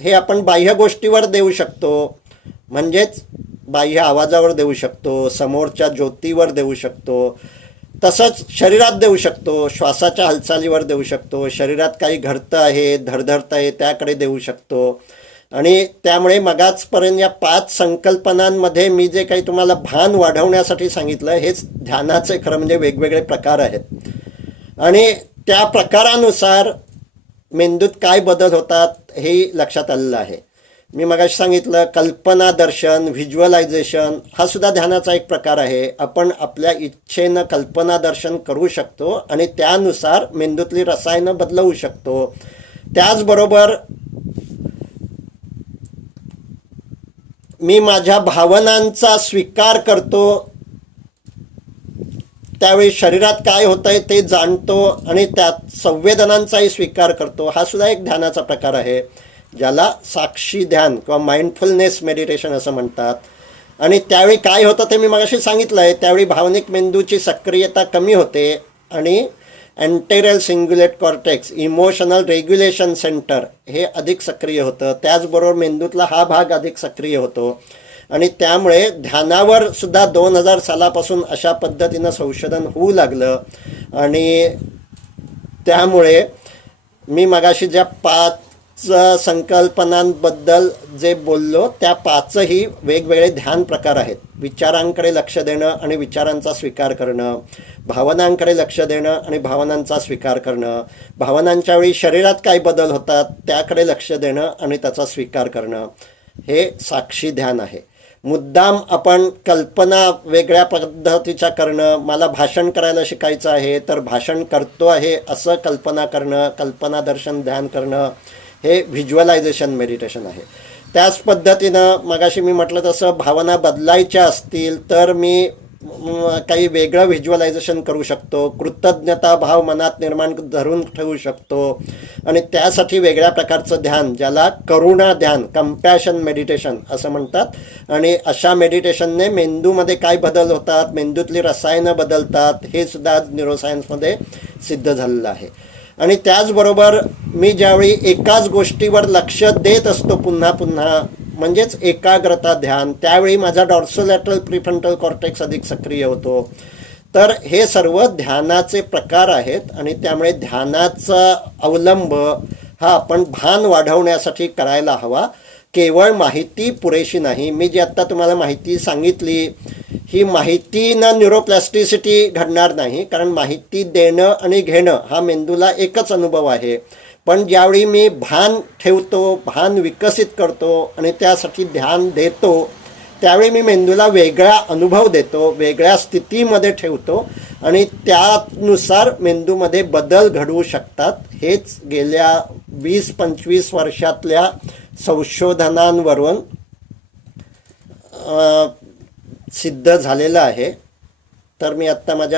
हे आपण बाह्य गोष्टीवर देऊ शकतो, म्हणजेच बाह्य आवाजावर देऊ शकतो, समोरच्या ज्योतीवर देऊ शकतो, तसंच शरीरात देऊ शकतो, श्वासाच्या हालचालीवर देऊ शकतो, शरीरात काही घडतं आहे, धडधडतं आहे त्याकडे देऊ शकतो. आणि त्यामुळे मगाचपर्यंत या 5 संकल्पनांमध्ये मी जे काही तुम्हाला भान वाढवण्यासाठी सांगितलं, हेच ध्यानाचे खरं म्हणजे वेगवेगळे प्रकार आहेत. आणि त्या प्रकारानुसार मेंदूत काय बदल होतात हे लक्षात आलेलं आहे. मी मगाशी सांगितलं कल्पना दर्शन, व्हिज्युअलायझेशन हा सुद्धा ध्यानाचा एक प्रकार आहे. आपण आपल्या इच्छेनं कल्पना दर्शन करू शकतो आणि त्यानुसार मेंदूतली रसायनं बदलवू शकतो. त्याचबरोबर मी माझ्या भावनांचा स्वीकार करतो, त्यावेळी शरीरात काय होतं आहे ते जाणतो आणि त्यात संवेदनांचाही स्वीकार करतो. हा सुद्धा एक ध्यानाचा प्रकार आहे, ज्याला साक्षी ध्यान किंवा माइंडफुलनेस मेडिटेशन असं म्हणतात. आणि त्यावेळी काय होतं ते मी मगाशी सांगितलं आहे. त्यावेळी भावनिक मेंदूची सक्रियता कमी होते आणि अँटेरियल सिंग्युलेट कॉर्टेक्स, इमोशनल रेग्युलेशन सेंटर हे अधिक सक्रिय होतं. त्याचबरोबर मेंदूतला हा भाग अधिक सक्रिय होतो. आणि त्यामुळे ध्यानावर सुद्धा 2000 सालापासून अशा पद्धतीनं संशोधन होऊ लागलं. आणि त्यामुळे मी मगाशी ज्या 5 संकल्पनांबद्दल जे बोललो त्या 5ही वेगवेगळे ध्यान प्रकार आहेत. विचारांकडे लक्ष देणं आणि विचारांचा स्वीकार करणं, भावनांकडे लक्ष देणं आणि भावनांचा स्वीकार करणं, भावनांच्या वेळी शरीरात काय बदल होतात त्याकडे लक्ष देणं आणि त्याचा स्वीकार करणं, हे साक्षी ध्यान आहे. मुद्दाम आपण कल्पना वेगळ्या पद्धतीच्या करणं, मला भाषण करायला शिकायचं आहे तर भाषण करतो आहे असं कल्पना करणं, कल्पना दर्शन ध्यान करणं, हे व्हिज्युअलायझेशन मेडिटेशन आहे. त्याच पद्धतीनं मगाशी मी म्हटलं तसं भावना बदलायच्या असतील तर मी काही वेगळं व्हिज्युअलायझेशन करू शकतो, कृतज्ञता भाव मनात निर्माण धरून ठेवू शकतो. आणि त्यासाठी वेगळ्या प्रकारचं ध्यान, ज्याला करुणा ध्यान, कंपॅशन मेडिटेशन असं म्हणतात. आणि अशा मेडिटेशनने मेंदूमध्ये काय बदल होतात, मेंदूतली रसायनं बदलतात, हे सुद्धा आज न्यूरोसायन्समध्ये सिद्ध झालेलं आहे. आणि त्याचबरोबर मी ज्यावेळी एकाच गोष्टीवर लक्ष देत असतो पुन्हा पुन्हा, म्हणजेच एकाग्रता ध्यान, त्यावेळी माझा डॉर्सोलॅटरल प्रीफ्रंटल कॉर्टेक्स अधिक सक्रिय होतो. तर हे सर्व ध्यानाचे प्रकार आहेत. आणि त्यामुळे ध्यानाचा अवलंब हा आपण भान वाढवण्यासाठी करायला हवा. केवळ माहिती पुरेशी नाही. मी जी आत्ता तुम्हाला माहिती सांगितली, ही माहितीनं न्यूरोप्लॅस्टिसिटी घडणार नाही, कारण माहिती देणं आणि घेणं हा मेंदूला एकच अनुभव आहे. पण ज्यावेळी मी भान ठेवतो, भान विकसित करतो आणि त्यासाठी ध्यान देतो, त्यावेळी मी मेंदूला वेगळा अनुभव देतो, वेगळ्या स्थितीमध्ये ठेवतो आणि त्यानुसार मेंदूमध्ये बदल घडवू शकतात. हेच गेल्या 20-25 वर्षातल्या संशोधनांवरून सिद्ध झालेलं आहे. तर मी आत्ता माझ्या